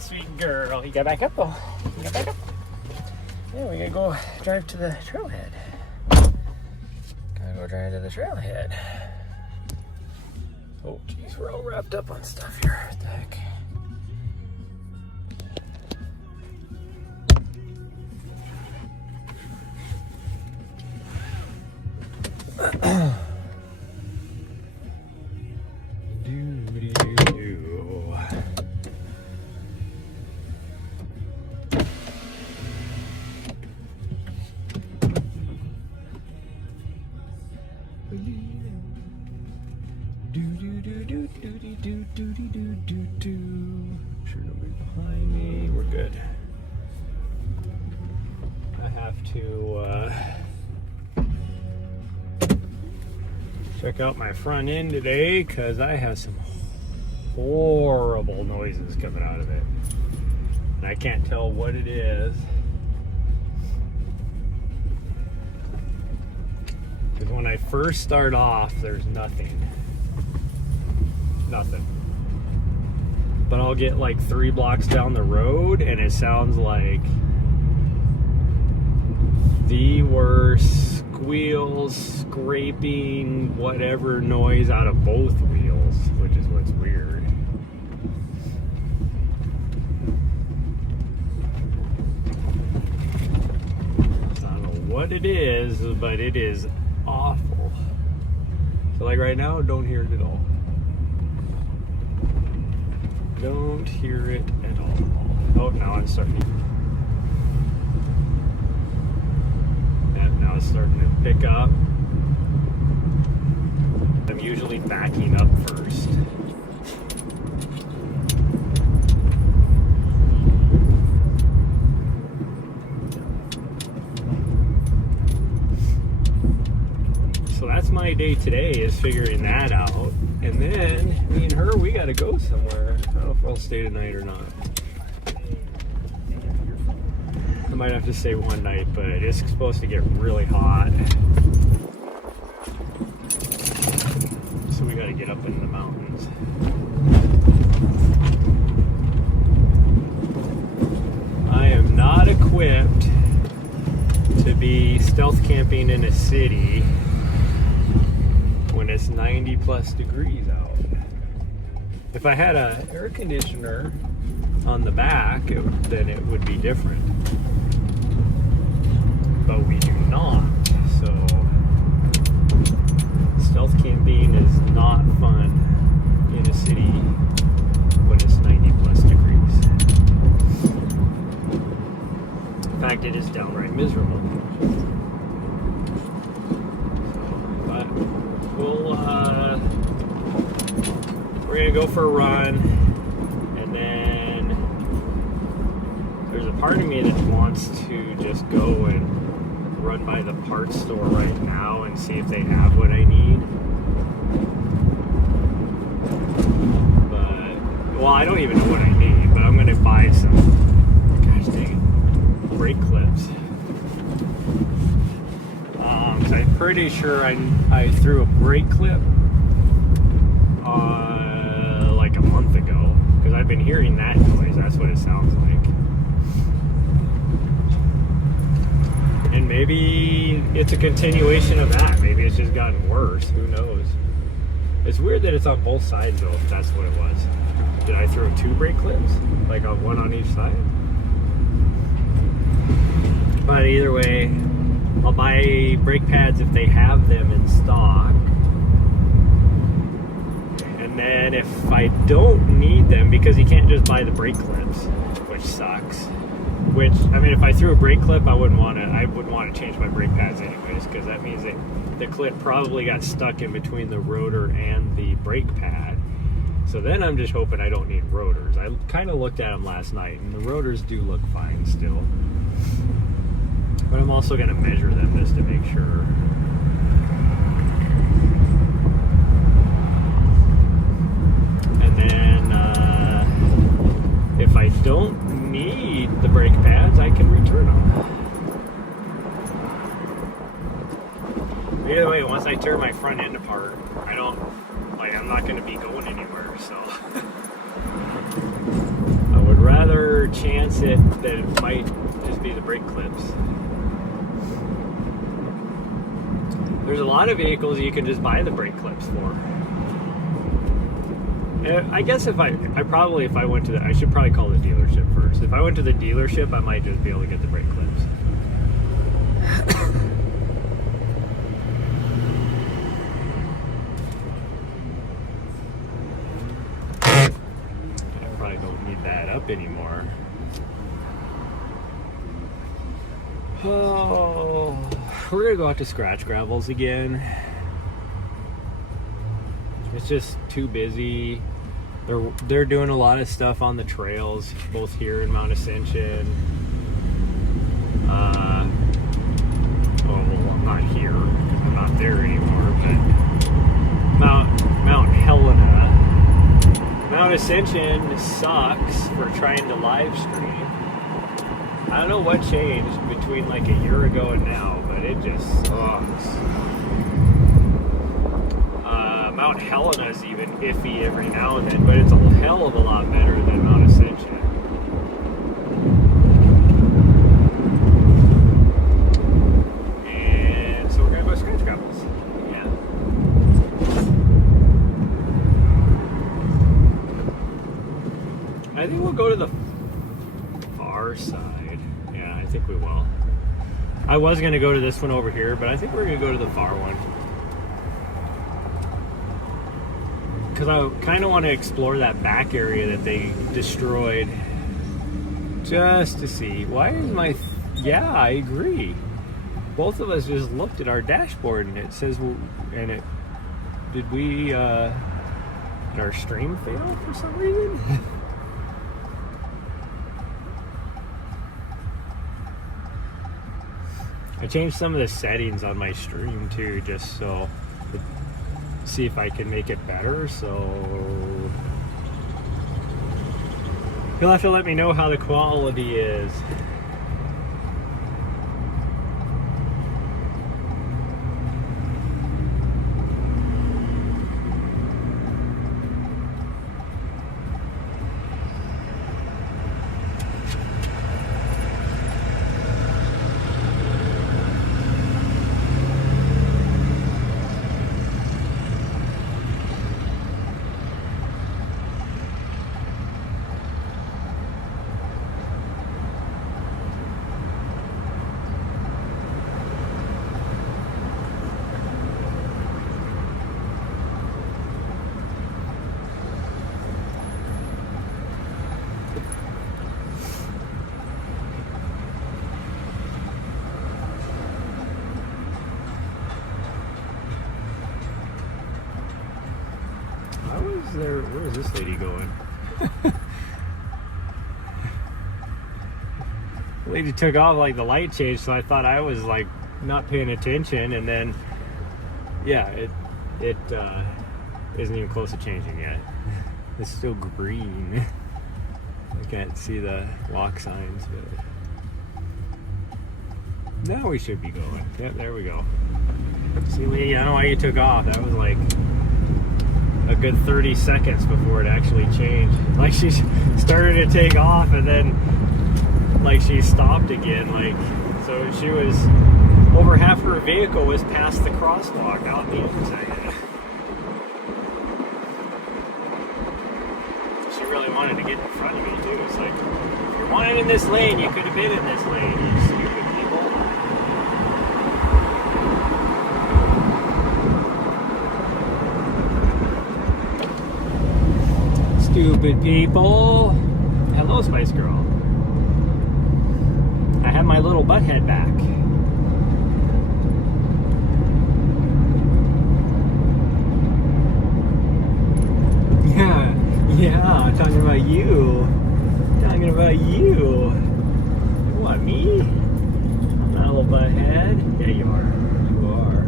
sweet girl. You got back up though. You got back up. Yeah, we gotta go drive to the trailhead. Gotta go drive to the trailhead. Oh, geez, we're all wrapped up on stuff here. What the heck? Sure nobody's behind me. We're good. I have to check out my front end today because I have some horrible noises coming out of it. And I can't tell what it is. Because when I first start off, there's nothing. Nothing. But I'll get like 3 blocks down the road and it sounds like the worst squeals, scraping, whatever noise out of both wheels, which is what's weird. I don't know what it is, but it is awful. So like right now, don't hear it at all. Don't hear it at all. Oh, now I'm starting. And now it's starting to pick up. I'm usually backing up first. So that's my day today, is figuring that out. And then, me and her, we gotta go somewhere. I don't know if I'll stay tonight or not. I might have to stay one night, but it's supposed to get really hot. So we gotta get up in the mountains. I am not equipped to be stealth camping in a city when it's 90 plus degrees out. If I had an air conditioner on the back, then it would be different. But we do not. So stealth camping is not fun in a city when it's 90 plus degrees. In fact, it is downright miserable. We're gonna go for a run, and then there's a part of me that wants to just go and run by the parts store right now and see if they have what I need. But, well, I don't even know what I need, but I'm gonna buy some, gosh dang it, brake clips. So I'm pretty sure I threw a brake clip like a month ago, because I've been hearing that noise. That's what it sounds like. And maybe it's a continuation of that. Maybe it's just gotten worse. Who knows? It's weird that it's on both sides though, if that's what it was. Did I throw 2 brake clips? Like on one on each side? But either way, I'll buy brake pads if they have them in stock. And then if I don't need them, because you can't just buy the brake clips, which sucks. Which, I mean, if I threw a brake clip, I would want to change my brake pads anyways, because that means that the clip probably got stuck in between the rotor and the brake pad. So then I'm just hoping I don't need rotors. I kind of looked at them last night, and the rotors do look fine still. But I'm also going to measure them just to make sure. And then if I don't need the brake pads, I can return them. Either way, once I tear my front end apart, I'm not going to be going anywhere, so I would rather better chance that it might just be the brake clips. There's a lot of vehicles you can just buy the brake clips for. I guess if I went to I should probably call the dealership first. If I went to the dealership, I might just be able to get the brake clips. I probably don't need that up anymore. Oh, we're gonna go out to scratch gravels again. It's just too busy. They're doing a lot of stuff on the trails, both here in Mount Ascension. Well, not here because I'm not there anymore, but Mount Helena. Mount Ascension sucks for trying to live stream. I don't know what changed between like a year ago and now, but it just sucks. Mount Helena's even iffy every now and then, but it's a hell of a lot better than Mount Ascension. And so we're gonna go scratch gravels. Yeah. I think we'll go to the far side. Yeah, I think we will. I was gonna go to this one over here, but I think we're gonna go to the far one. Because I kind of want to explore that back area that they destroyed, just to see. Why is my... Yeah, I agree. Both of us just looked at our dashboard and it says... And it... Did we... Did our stream fail for some reason? I changed some of the settings on my stream too, just so... see if I can make it better, so you'll have to let me know how the quality is. Where is this lady going? The lady took off like the light changed, so I thought I was like not paying attention, and then yeah, it isn't even close to changing yet. It's still green. I can't see the walk signs, but now we should be going. Yep, there we go. See, lady, I don't know why you took off. That was like a good 30 seconds before it actually changed. Like she started to take off and then like she stopped again. Like, so she was over half her vehicle was past the crosswalk out in the intersection. She really wanted to get in front of me too. It's like, if you wanted in this lane, you could have been in this lane, you stupid people. Stupid people. Hello, Spice Girl. I have my little butt head back. Yeah, I'm talking about you. Talking about you. What, me? I'm not a little butt head. Yeah, you are. You are.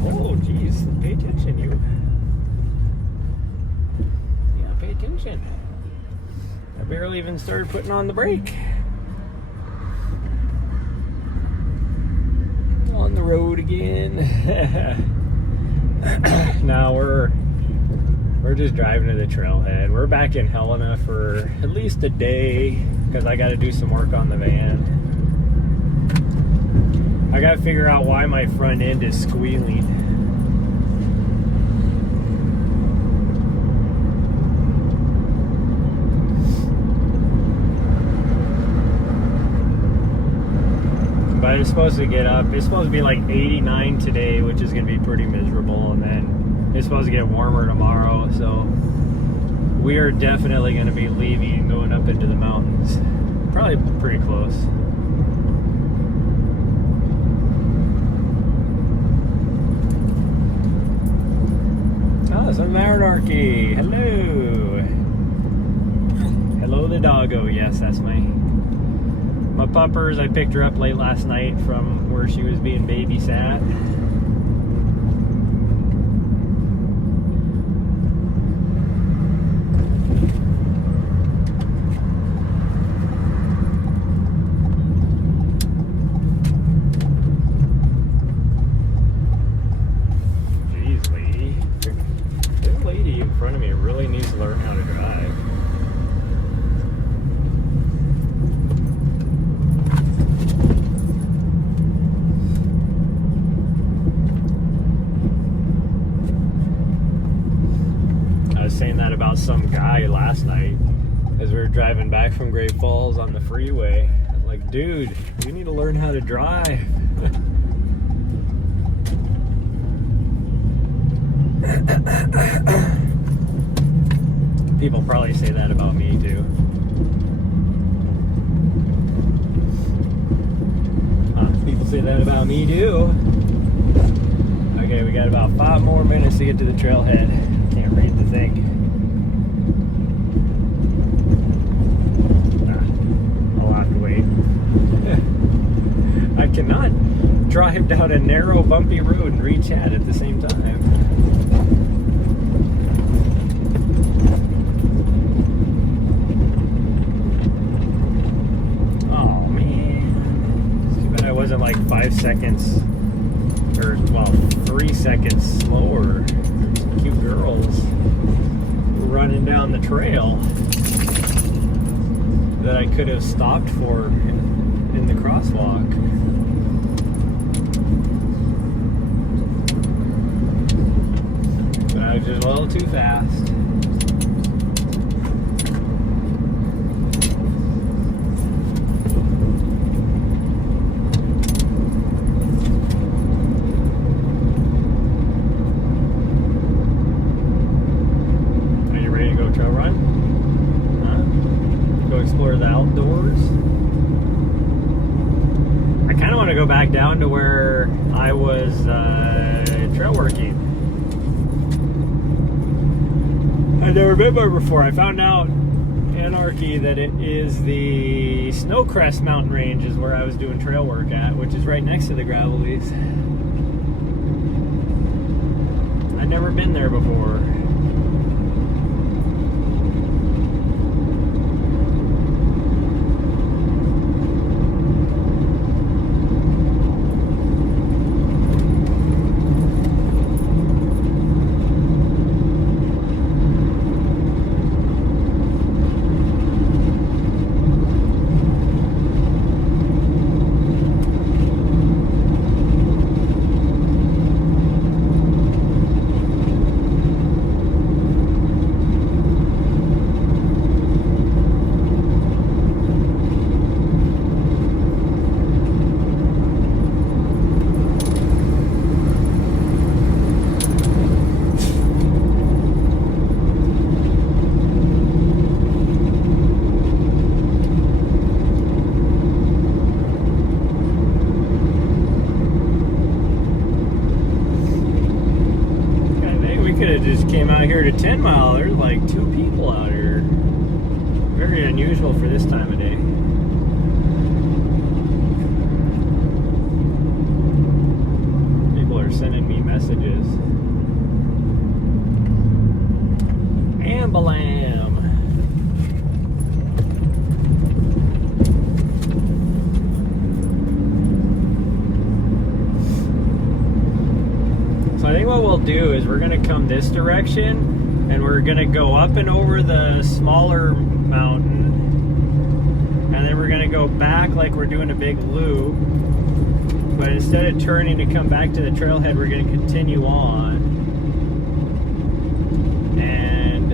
Oh, geez, pay attention. automatic engine. I barely even started putting on the brake. On the road again. Now we're just driving to the trailhead. We're back in Helena for at least a day because I got to do some work on the van. I got to figure out why my front end is squealing. But it's supposed to get up. It's supposed to be like 89 today, which is going to be pretty miserable. And then it's supposed to get warmer tomorrow. So we are definitely going to be leaving and going up into the mountains. Probably pretty close. Oh, some anarchy. Hello. Hello, the doggo. Yes, that's my puppers. I picked her up late last night from where she was being babysat. Jeez, lady. This lady in front of me really needs to learn how to drive. Saying that about some guy last night as we were driving back from Great Falls on the freeway. I'm like, dude, you need to learn how to drive. People probably say that about me too. People say that about me too. Okay, we got about 5 more minutes to get to the trailhead. Can't read the thing. I'll have to wait. I cannot drive down a narrow, bumpy road and reach Chad at the same time. Oh man. It's too bad I wasn't like 5 seconds, or well, 3 seconds slower. Cute girls running down the trail that I could have stopped for in the crosswalk. But I was just a little too fast. Explore the outdoors. I kind of want to go back down to where I was trail working. I've never been there before. I found out anarchy that it is the Snowcrest mountain range is where I was doing trail work at, which is right next to the Gravelies. I've never been there before. Came out here to 10 Mile. There's like 2 people out here. Very unusual for this time of day. People are sending me messages. Ambulance. him. So I think what we'll do is we're going to come this direction and we're going to go up and over the smaller mountain, and then we're going to go back like we're doing a big loop, but instead of turning to come back to the trailhead, we're going to continue on and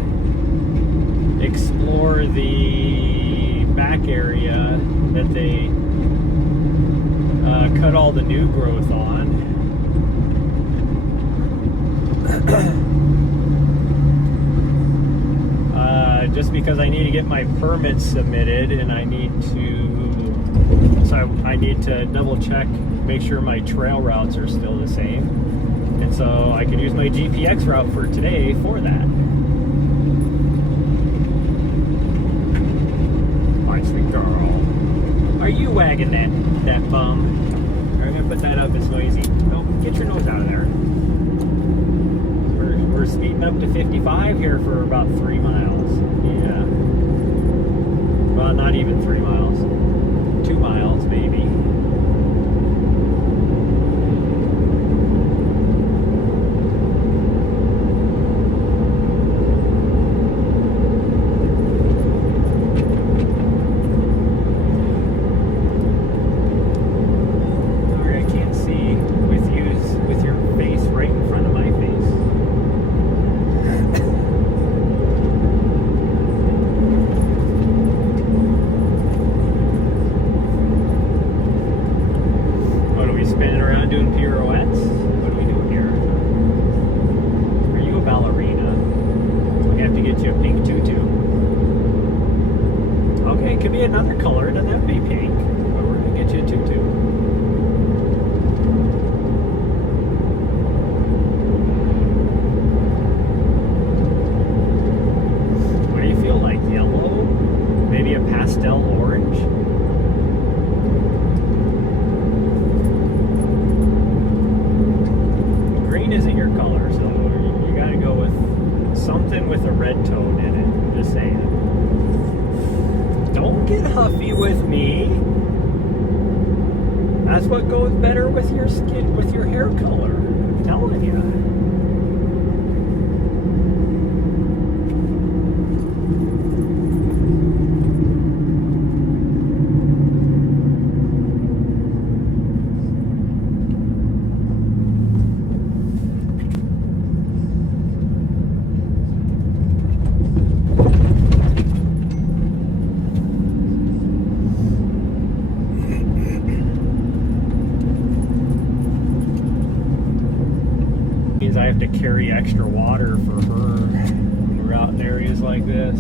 explore the back area that they cut all the new growth on. Just because I need to get my permits submitted, and I need to double check, make sure my trail routes are still the same, and so I can use my GPX route for today for that. Watch the girl. Are you wagging that bum? I'm gonna put that up. It's noisy. No, get your nose out of there. We're speeding up to 55 here for about 3 miles. Yeah. Well, not even 3 miles. 2 miles, maybe. Sorry, I can't see with your face right in front of my face. Spinning around doing pirouettes? What are we doing here? Are you a ballerina? We have to get you a pink tutu. Okay, it could be another color. It doesn't have to be pink, but we're gonna get you a tutu. What do you feel like? Yellow? Maybe a pastel orange? Green isn't your color, so you gotta go with something with a red tone in it. Just saying. Don't get huffy with me. That's what goes better with your skin, with your hair color. I'm telling you. I have to carry extra water for her when we're out in areas like this.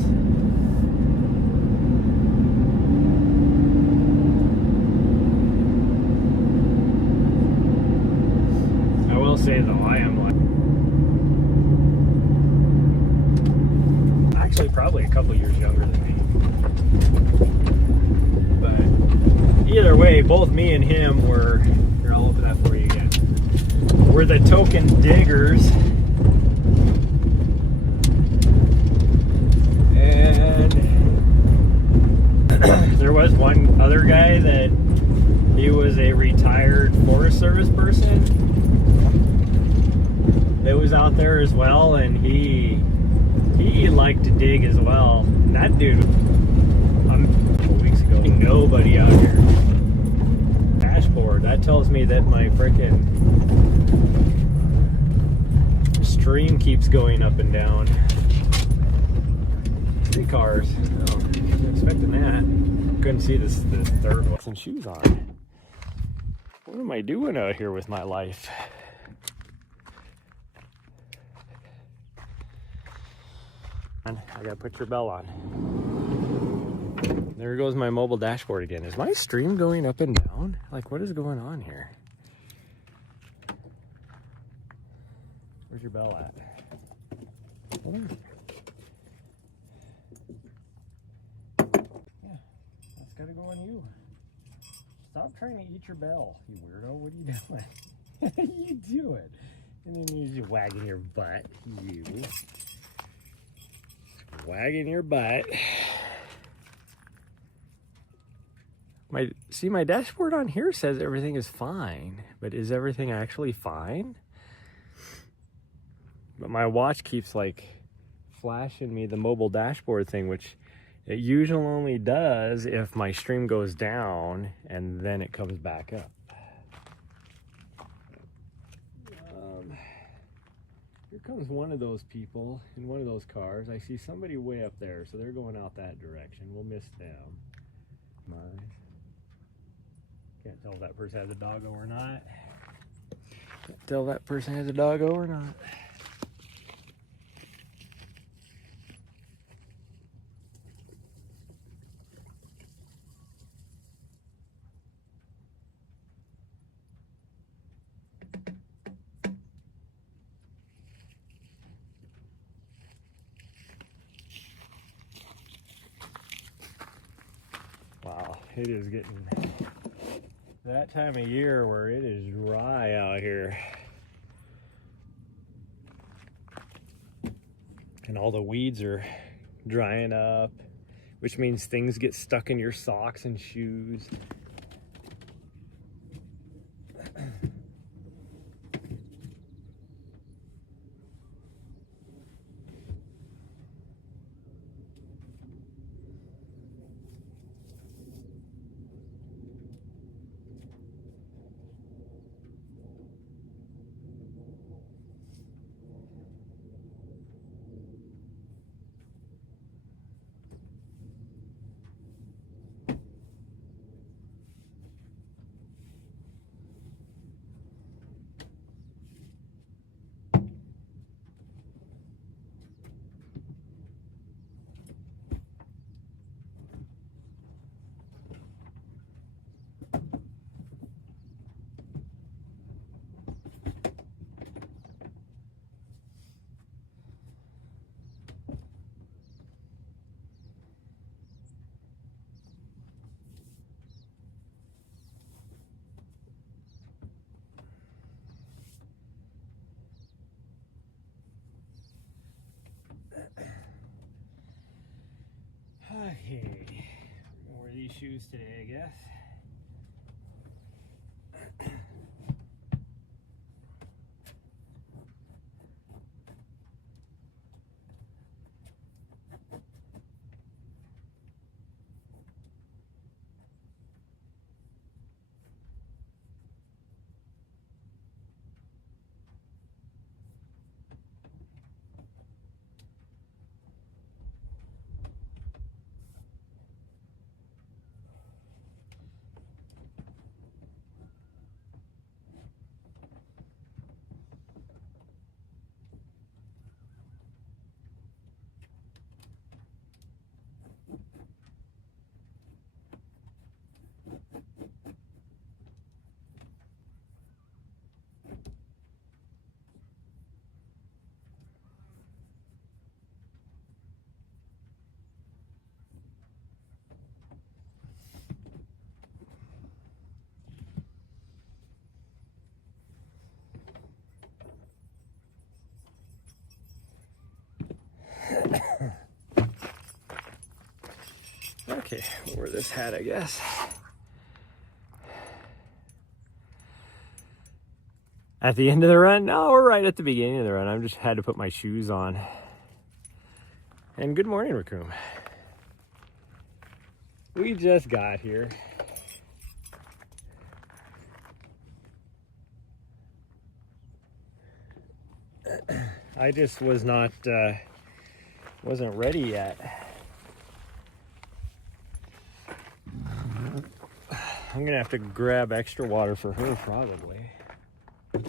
I will say though, I am like actually probably a couple years younger than me. But either way, both me and him were, here, I'll open that for you again. We're the token diggers, and there was one other guy that he was a retired Forest Service person that was out there as well, and he liked to dig as well. And that dude, a couple weeks ago, nobody out here. Dashboard, that tells me that my frickin' stream keeps going up and down. 3 cars. Oh, wasn't expecting that. Couldn't see this third one. Some shoes on. What am I doing out here with my life? I gotta put your bell on. There goes my mobile dashboard again. Is my stream going up and down? Like, what is going on here? Where's your bell at? Yeah, that's gotta go on you. Stop trying to eat your bell, you weirdo. What are you doing? You do it. And then you're just wagging your butt. You. wagging your butt. My dashboard on here says everything is fine, but is everything actually fine? But my watch keeps like flashing me the mobile dashboard thing, which it usually only does if my stream goes down and then it comes back up. Here comes one of those people in one of those cars. I see somebody way up there, so they're going out that direction. We'll miss them. Nice. Can't tell if that person has a doggo or not. Can't tell if that person has a doggo or not. Wow, it is getting that time of year where it is dry out here. And all the weeds are drying up, which means things get stuck in your socks and shoes. Okay, I'm gonna wear these shoes today, I guess. Okay, we'll wear this hat, I guess. At the end of the run? No, we're right at the beginning of the run. I just had to put my shoes on. And good morning, Raccoon. We just got here. I just was not, wasn't ready yet. I'm gonna have to grab extra water for her, probably. I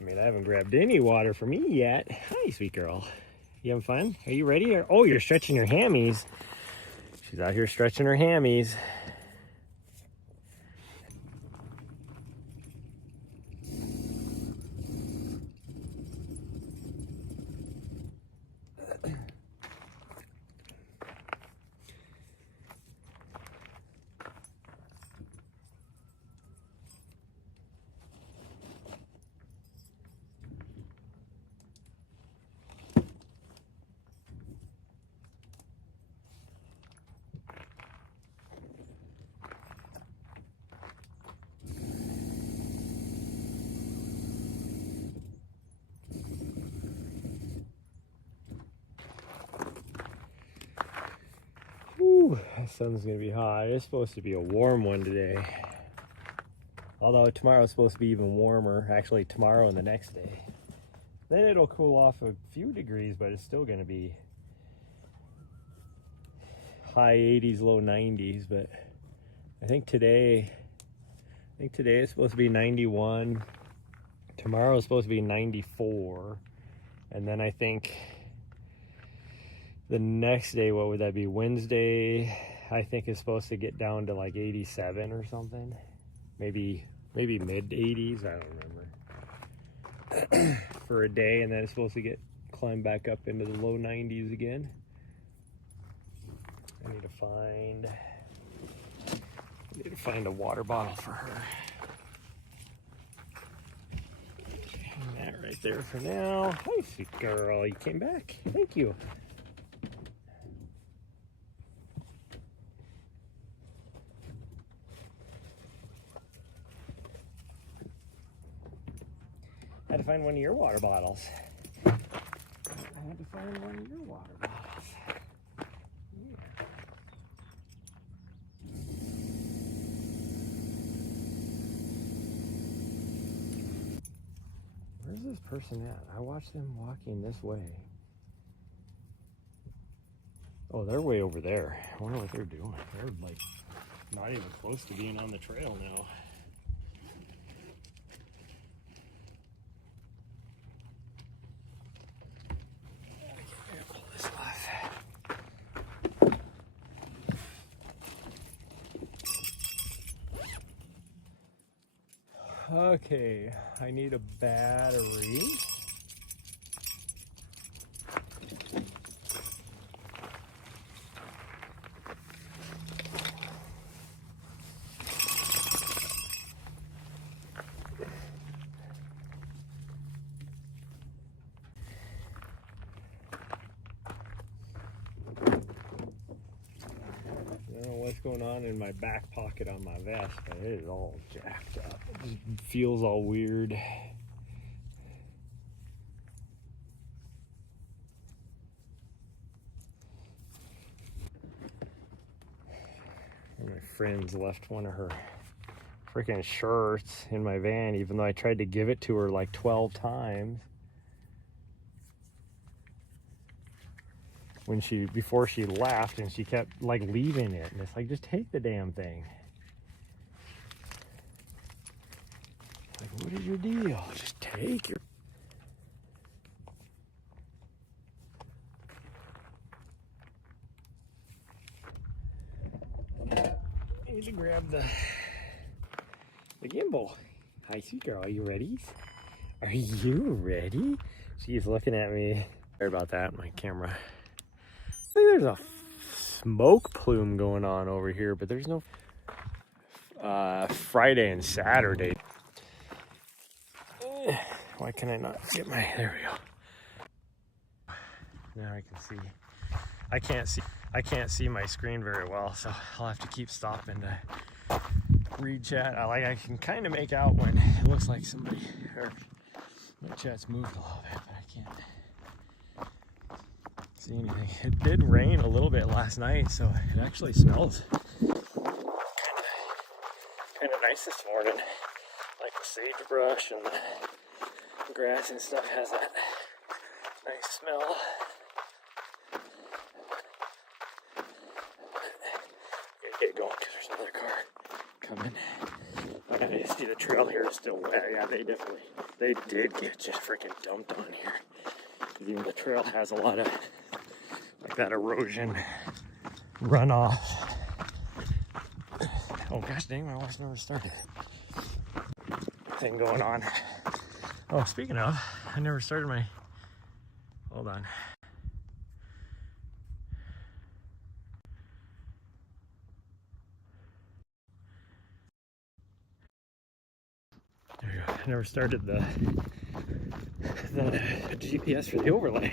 mean, I haven't grabbed any water for me yet. Hi, sweet girl. You having fun? Are you ready? Oh, you're stretching your hammies. She's out here stretching her hammies. Whew, that sun's gonna be hot. It's supposed to be a warm one today. Although tomorrow's supposed to be even warmer. Actually, tomorrow and the next day. Then it'll cool off a few degrees, but it's still gonna be high 80s, low 90s. But I think today is supposed to be 91. Tomorrow is supposed to be 94. And then I think the next day, what would that be? Wednesday, I think is supposed to get down to like 87 or something. Maybe mid 80s, I don't remember. For a day, and then it's supposed to climb back up into the low 90s again. I need to find a water bottle for her. Hang that right there for now. Hi, sweet girl. You came back. Thank you. I had to find one of your water bottles. Where's this person at? I watched them walking this way. Oh, they're way over there. I wonder what they're doing. They're like not even close to being on the trail now. Okay, I need a battery. I don't know what's going on in my back pocket on my vest, but it is all jacked up. It just feels all weird. One of my friends left one of her freaking shirts in my van, even though I tried to give it to her like 12 times. Before she left, and she kept like leaving it, and it's like, just take the damn thing. Like, what is your deal? Just take your... I need to grab the gimbal. Hi, sweet girl, are you ready? Are you ready? She's looking at me. Sorry about that, my camera. I think there's a smoke plume going on over here, but there's no Friday and Saturday. Why can I not get my... There we go. Now I can see. I can't see my screen very well, so I'll have to keep stopping to read chat. I can kind of make out when it looks like somebody or my chat's moved a little bit, but I can't see anything. It did rain a little bit last night, so it actually smells kind of nice this morning. Like the sagebrush and the grass and stuff has that nice smell. Get going because there's another car coming. I see the trail here is still wet. Yeah, they did get just freaking dumped on here. Even the trail has a lot of like that erosion runoff. Oh gosh dang, my watch never started. Thing going on. Oh, speaking of, I never started my... Hold on. There you go. I never started the GPS for the overlay.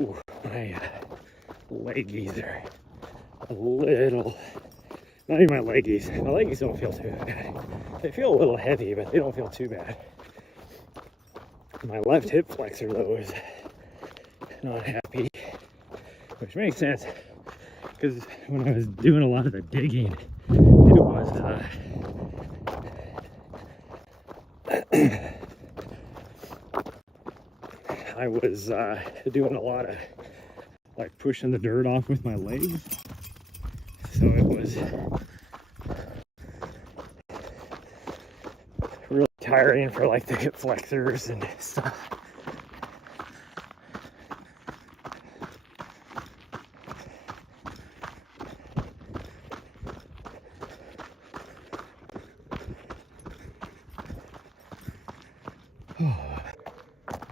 Ooh, my leggies are a little... Not even my leggies. My leggies don't feel too bad. They feel a little heavy, but they don't feel too bad. My left hip flexor, though, is not happy, which makes sense because when I was doing a lot of the digging, it was I was doing a lot of like pushing the dirt off with my legs, so it was really tiring for like the hip flexors and stuff.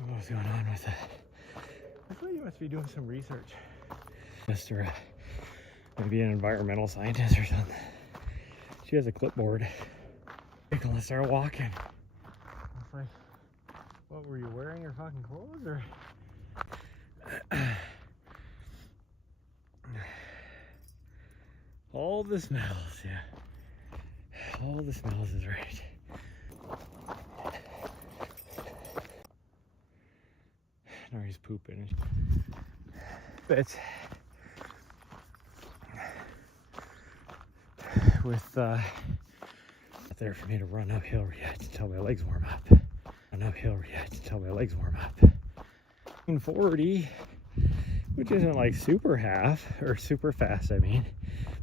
What's going on with that? This lady must be doing some research. Mr. Maybe an environmental scientist or something. She has a clipboard. Let's start walking. It's like, what, were you wearing your fucking clothes or? All the smells, yeah. All the smells is right. Now he's pooping. But with not there for me to run uphill yet until my legs warm up. Run uphill yet until my legs warm up. 40, which isn't like super half or super fast, I mean,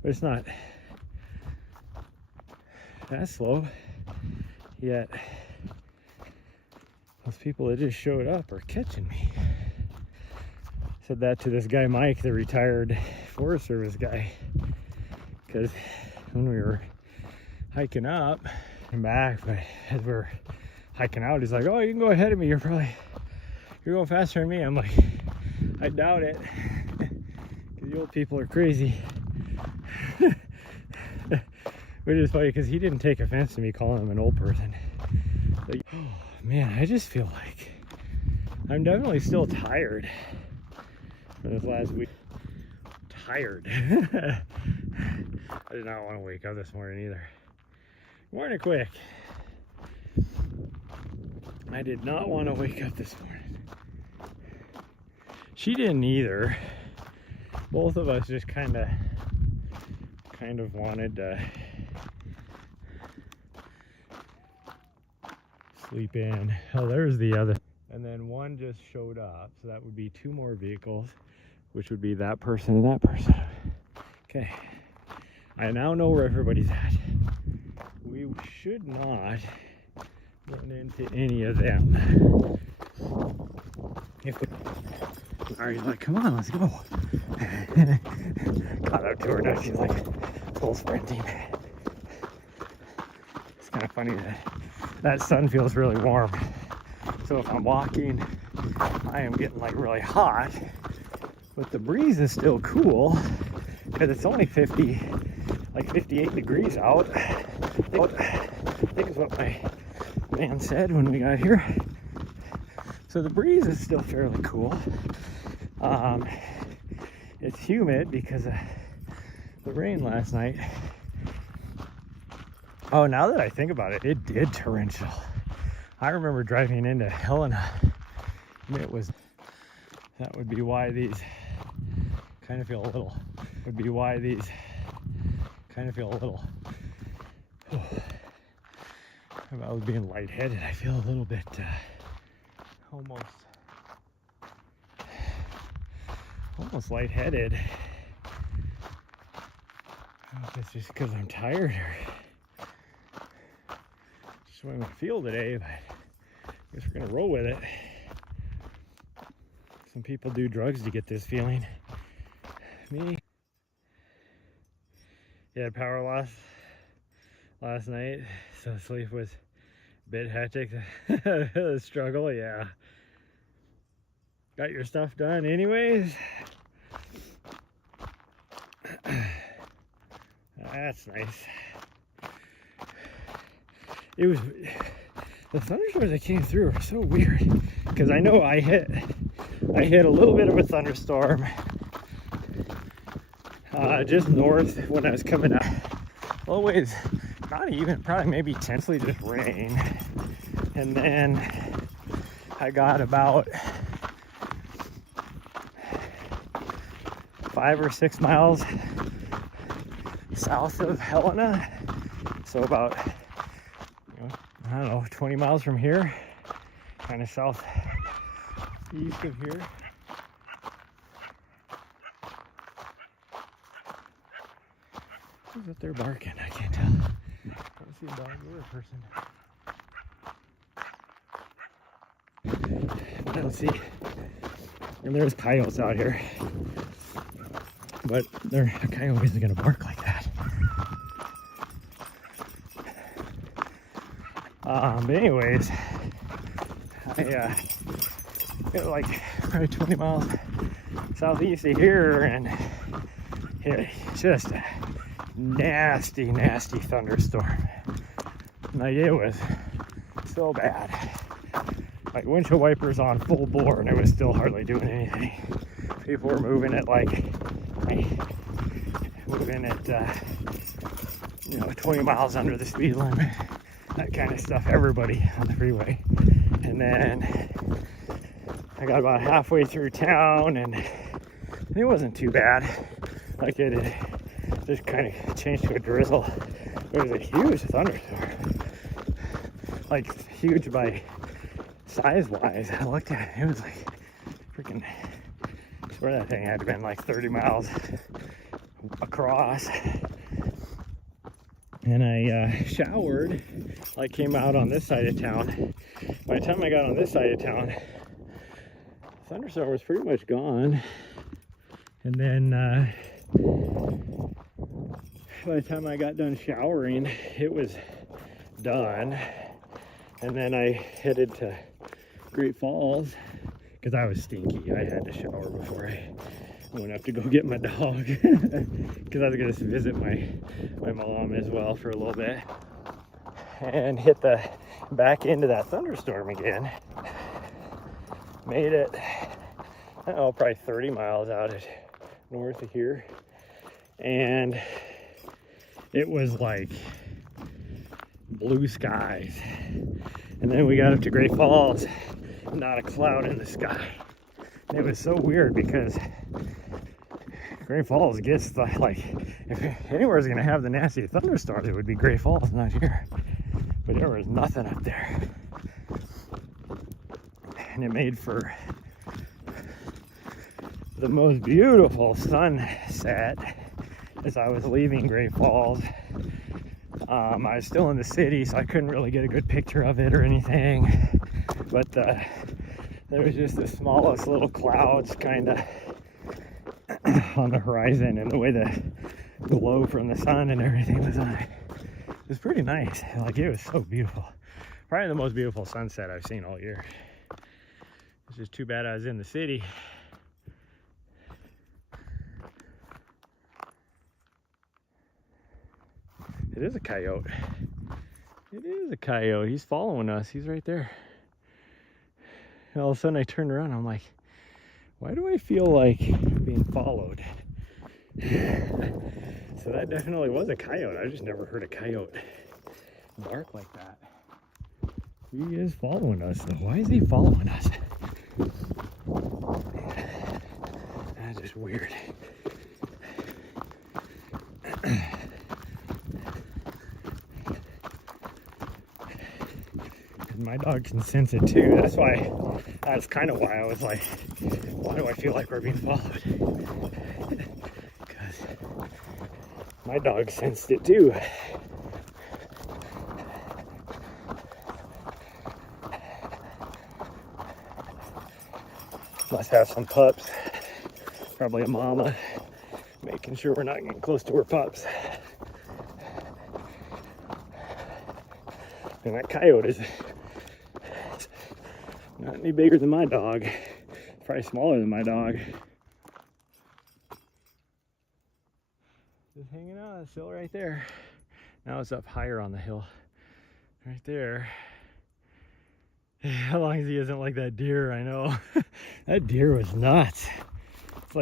but it's not that slow yet. Those people that just showed up are catching me. Said that to this guy Mike, the retired Forest Service guy, because when we were hiking up and back, but as we're hiking out, he's like, "Oh, you can go ahead of me. You're going faster than me." I'm like, "I doubt it, because the old people are crazy." Which is funny because he didn't take offense to me calling him an old person. Like, oh man, I just feel like I'm definitely still tired from this last week. Tired. I did not want to wake up this morning either. Morning quick. I did not want to wake up this morning. She didn't either. Both of us just kind of wanted to sleep in. Oh, there's the other. And then one just showed up, so that would be two more vehicles, which would be that person and that person. Okay, I now know where everybody's at. We should not run into any of them. If we are you like, come on, let's go. Caught up to her now, she's like full sprinting. It's kind of funny that sun feels really warm. So if I'm walking, I am getting like really hot, but the breeze is still cool because it's only 58 degrees out. I think is what my man said when we got here. So the breeze is still fairly cool. It's humid because of the rain last night. Oh, now that I think about it, it did torrential. I remember driving into Helena. That would be why these kind of feel a little. About being lightheaded, I feel a little bit almost lightheaded. I don't know if it's just because I'm tired or just what I'm gonna feel today, but I guess we're gonna roll with it. Some people do drugs to get this feeling. Me. Yeah, power loss last night, so sleep was a bit hectic. The struggle, yeah. Got your stuff done anyways? That's nice. It was the thunderstorms that came through were so weird because I know I hit a little bit of a thunderstorm just north when I was coming out. Always not even, probably maybe intensely just rain. And then I got about 5 or 6 miles south of Helena. So about, I don't know, 20 miles from here, kind of southeast of here. Who's up there barking? I can't tell. I don't see a dog or a person. I don't see. And there's coyotes out here. But a coyote isn't going to bark like that. But anyways, I got like probably 20 miles southeast of here, and it's just a nasty thunderstorm. Like, it was so bad. Like, windshield wipers on full bore, and it was still hardly doing anything. People were moving at 20 miles under the speed limit, that kind of stuff. Everybody on the freeway. And then I got about halfway through town, and it wasn't too bad. Like, it had just kind of changed to a drizzle. It was a huge thunderstorm, like huge by size wise. I looked at it, it was like freaking, I swear that thing had to have been like 30 miles across. And I showered. I came out on this side of town. By the time I got on this side of town, the thunderstorm was pretty much gone. And then by the time I got done showering, it was done. And then I headed to Great Falls because I was stinky. I had to shower before I went up to go get my dog because I was going to visit my mom as well for a little bit, and hit the back end of that thunderstorm again. Made it, I don't know, probably 30 miles out of north of here, and it was like blue skies. And then we got up to Great Falls, not a cloud in the sky. And it was so weird because Great Falls gets the, like, if anywhere's gonna have the nasty thunderstorms, it would be Great Falls, not here. But there was nothing up there. And it made for the most beautiful sunset as I was leaving Great Falls. I was still in the city, so I couldn't really get a good picture of it or anything. But there was just the smallest little clouds kind of on the horizon, and the way the glow from the sun and everything was on it. It was pretty nice. Like, it was so beautiful. Probably the most beautiful sunset I've seen all year. It's just too bad I was in the city. It is a coyote. It is a coyote. He's following us. He's right there. And all of a sudden I turned around. I'm like, why do I feel like being followed? So that definitely was a coyote. I just never heard a coyote bark like that. He is following us though. Why is he following us? That's just weird. My dog can sense it too. That's kind of why I was like, why do I feel like we're being followed? Because my dog sensed it too. Must have some pups. Probably a mama, making sure we're not getting close to her pups. And that coyote is not any bigger than my dog. Probably smaller than my dog. Just hanging out, still right there. Now it's up higher on the hill. Right there. How long as he isn't like that deer, I know. That deer was nuts. It's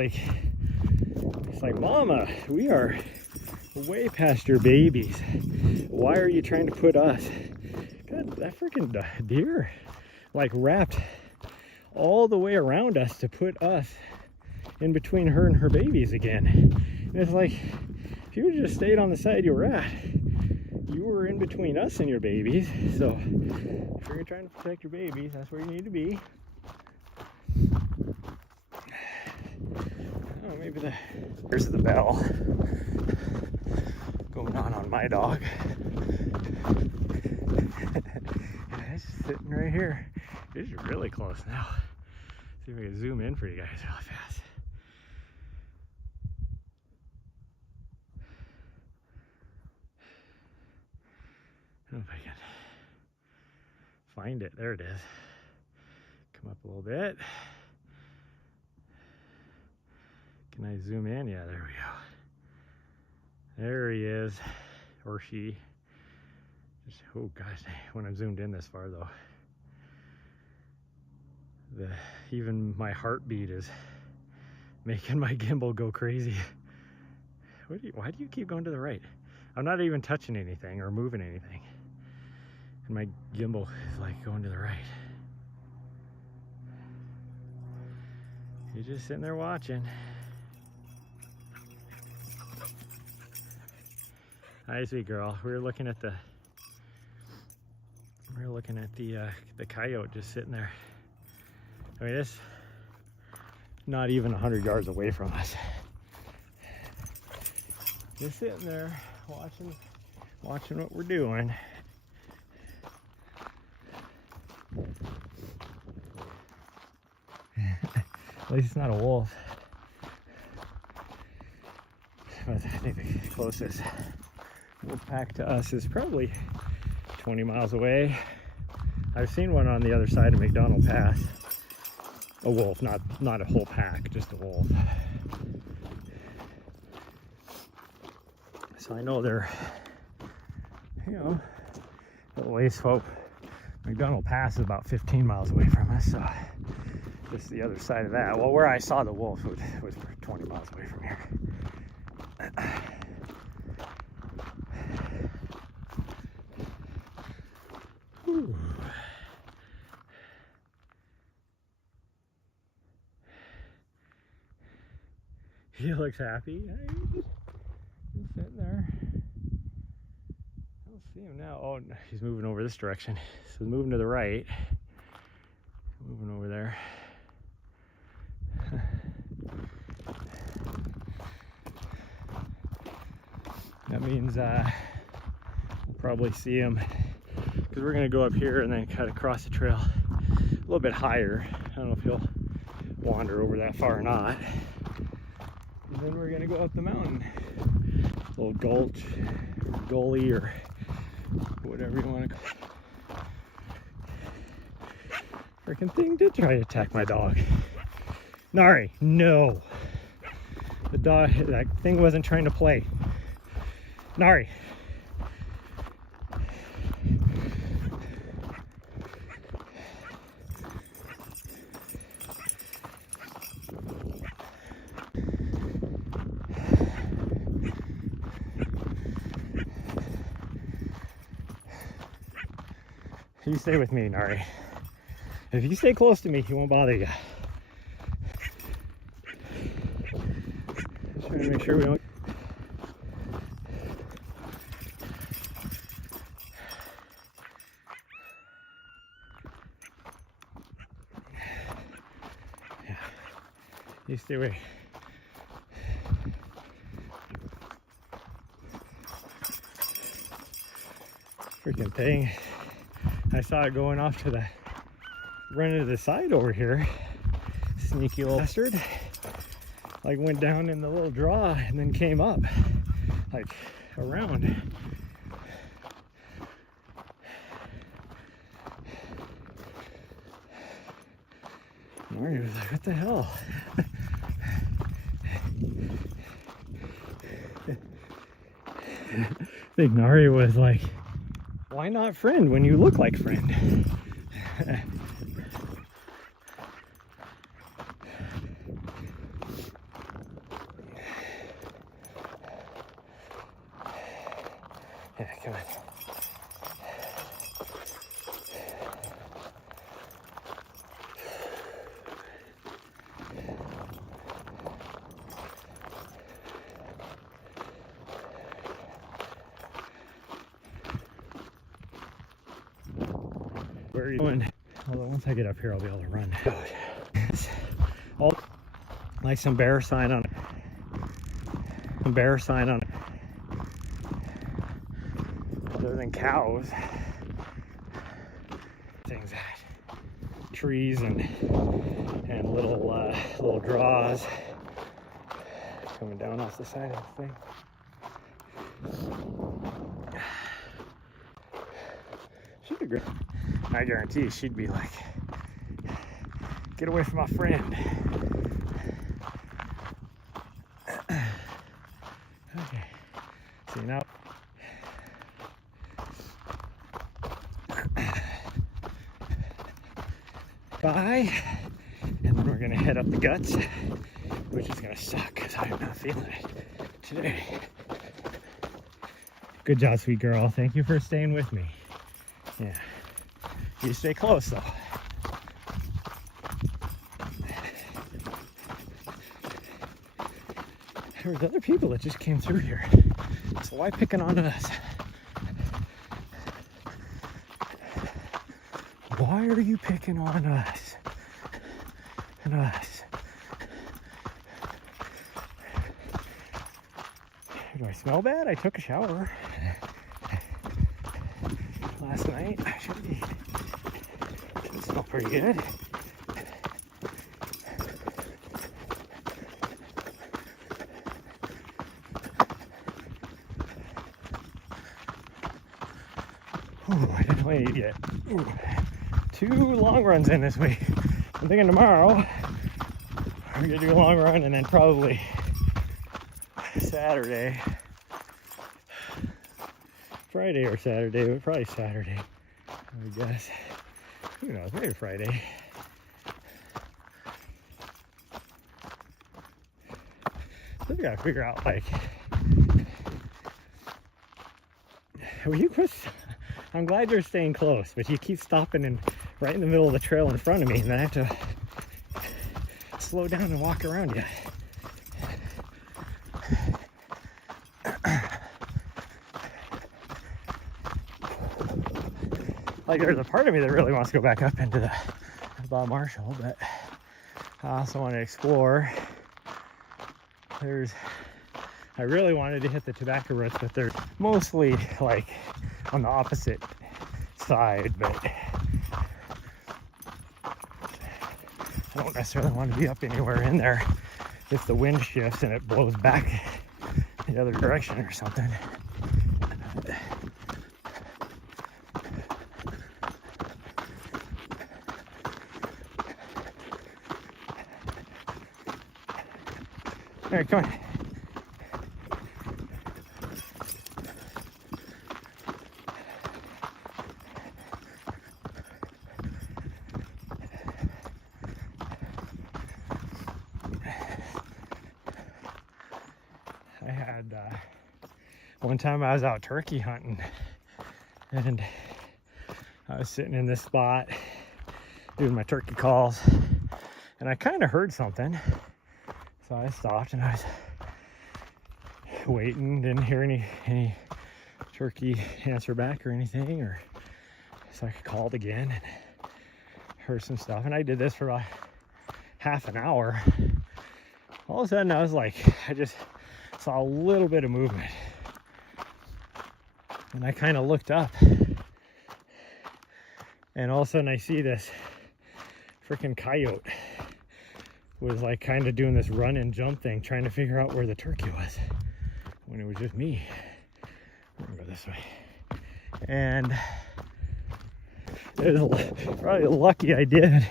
like, mama, we are way past your babies. Why are you trying to put us? God, that freaking deer like wrapped all the way around us to put us in between her and her babies again. And it's like, if you would just stayed on the side you were at, you were in between us and your babies. So if you're trying to protect your babies, that's where you need to be. Oh, maybe there's the bell going on my dog. It's sitting right here. It's really close now. See if we can zoom in for you guys really fast. I don't know if I can find it. There it is. Come up a little bit. Can I zoom in? Yeah, there we go. There he is, or she. Just, oh gosh, when I'm zoomed in this far though, even my heartbeat is making my gimbal go crazy. Why do you keep going to the right? I'm not even touching anything or moving anything, and my gimbal is like going to the right. You're just sitting there watching. Hi, sweet girl. We were looking at the coyote just sitting there. I mean, it's not even 100 yards away from us. Just sitting there watching what we're doing. At least it's not a wolf. But I think the closest wolf pack to us is probably 20 miles away. I've seen one on the other side of McDonald Pass. A wolf, not a whole pack, just a wolf. So I know they're, you know, at least hope McDonald Pass is about 15 miles away from us. So just the other side of that. Well, where I saw the wolf was 20 miles away from here. Whew. He looks happy. He's sitting there. I don't see him now. Oh, he's moving over this direction. So he's moving to the right. Moving over there. That means we'll probably see him, because we're going to go up here and then cut across the trail a little bit higher. I don't know if he'll wander over that far or not. And then we're going to go up the mountain. A little gulch, or gully, or whatever you want to call it. Freaking thing did try to attack my dog. Nari, no. The dog, that thing wasn't trying to play. Nari. You stay with me, Nari. If you stay close to me, he won't bother you. Just trying to make sure we don't. Yeah. You stay away. Freaking thing. I saw it going off to the run to the side over here. Sneaky little bastard. Like went down in the little draw and then came up like around. Nari was like, what the hell? I think Nari was like, why not friend when you look like friend? Yeah, come on. Where are you going? Although once I get up here, I'll be able to run. Oh, like some bear sign on it. Some bear sign on it. Other than cows, things that trees and little draws coming down off the side of the thing. She'd be great. I guarantee she'd be like, get away from my friend. Okay, see now. Bye. And then we're gonna head up the guts, which is gonna suck because I'm not feeling it today. Good job, sweet girl. Thank you for staying with me. Yeah. You stay close though. There was other people that just came through here. So why picking on us? Why are you picking on us? And us? Do I smell bad? I took a shower last night. I should smell pretty good. Ooh, I didn't want to eat yet. Ooh. 2 long runs in this week. I'm thinking tomorrow we're gonna do a long run, and then probably Saturday, Friday or Saturday, but probably Saturday, I guess. Who knows, maybe Friday. So we gotta figure out, like, well, you quit. I'm glad you're staying close, but you keep stopping and right in the middle of the trail in front of me, and then I have to slow down and walk around you. Like, there's a part of me that really wants to go back up into the Bob Marshall, but I also want to explore. I really wanted to hit the tobacco roots, but they're mostly like on the opposite side, but I don't necessarily want to be up anywhere in there if the wind shifts and it blows back the other direction or something. All right, come on. I had one time I was out turkey hunting, and I was sitting in this spot doing my turkey calls, and I kind of heard something. So I stopped and I was waiting, didn't hear any turkey answer back or anything, or so I called again and heard some stuff. And I did this for about half an hour. All of a sudden I was like, I just saw a little bit of movement. And I kind of looked up, and all of a sudden I see this freaking coyote was like kind of doing this run and jump thing, trying to figure out where the turkey was, when it was just me. We're gonna go this way. And it was probably lucky I did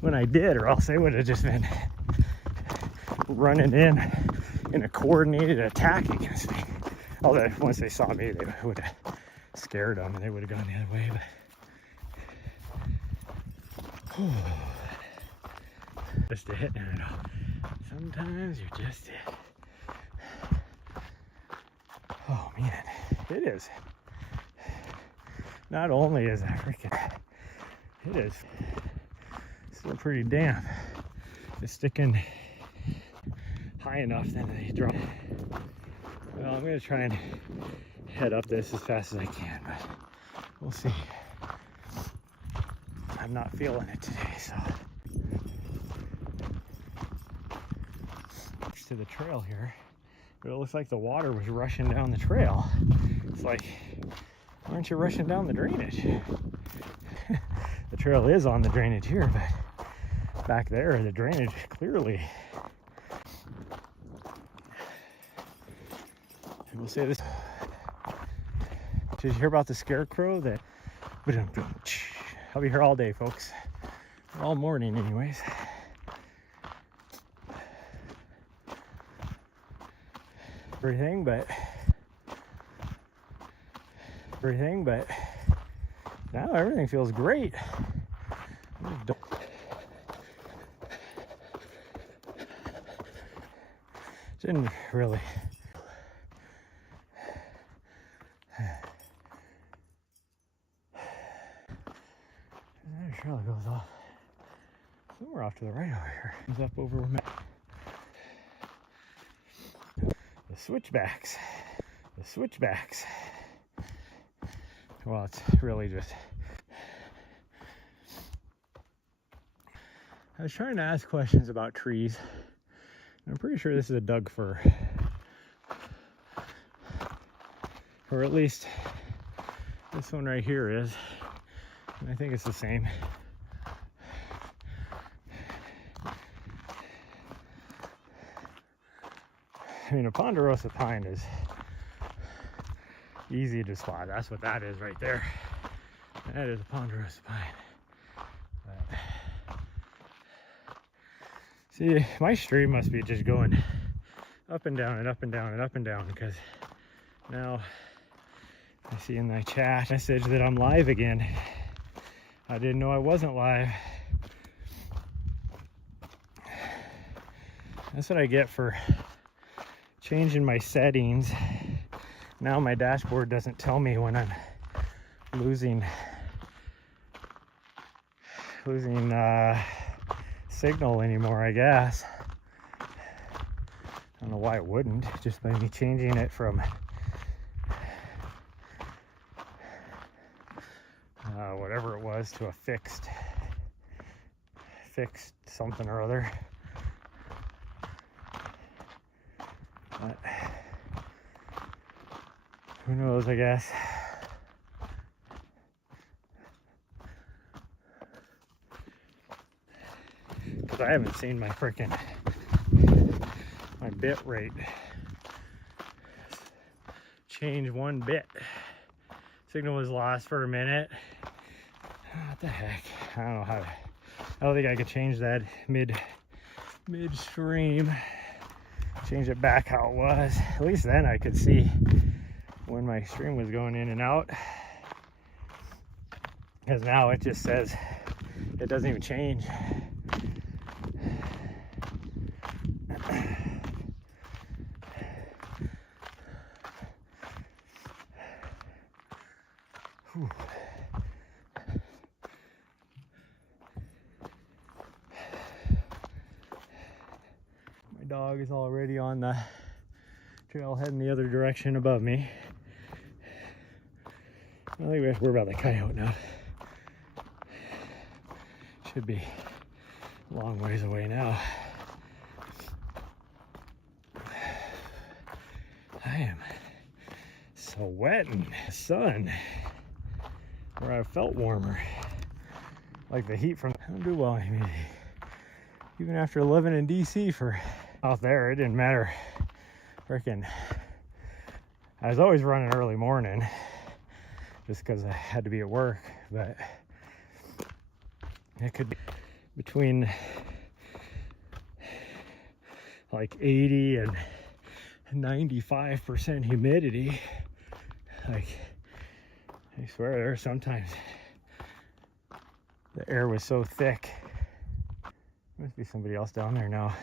when I did, or else they would have just been running in a coordinated attack against me. Although once they saw me, they would have scared them and they would have gone the other way. But just a hit, and sometimes you're just it. Oh man, it is not only is that freaking, it is still pretty damp. It's sticking high enough that they drop. Well, I'm gonna try and head up this as fast as I can, but we'll see. I'm not feeling it today, so. To the trail here, but it looks like the water was rushing down the trail. It's like, why aren't you rushing down the drainage? The trail is on the drainage here, but back there, the drainage clearly. And we'll say this. Did you hear about the scarecrow that? I'll be here all day, folks. All morning, anyways. Everything, but now everything feels great. Didn't really. That surely goes off somewhere off to the right over here. Comes up over the switchbacks. The switchbacks. Well, it's really just. I was trying to ask questions about trees. I'm pretty sure this is a Doug fir. Or at least this one right here is. And I think it's the same. I mean, a ponderosa pine is easy to spot. That's what that is right there. That is a ponderosa pine. But, see, my stream must be just going up and down and up and down and up and down, because now I see in my chat message that I'm live again. I didn't know I wasn't live. That's what I get for changing my settings. Now my dashboard doesn't tell me when I'm losing signal anymore, I guess. I don't know why it wouldn't, just by me changing it from whatever it was to a fixed something or other. But who knows, I guess. Because I haven't seen my bit rate change one bit. Signal was lost for a minute. What the heck? I don't know how to. I don't think I could change that midstream. Change it back how it was. At least then I could see when my stream was going in and out. Because now it just says, it doesn't even change. Whew. My dog is already on the trail heading the other direction above me. I think we have to worry about the coyote now. Should be a long ways away now. I am so wet in the sun, where I felt warmer. Like the heat from, I don't do well in humidity. Even after living in DC for out there, it didn't matter. Frickin', I was always running early morning just because I had to be at work, but it could be between like 80 and 95% humidity. Like, I swear there sometimes the air was so thick. Must be somebody else down there now.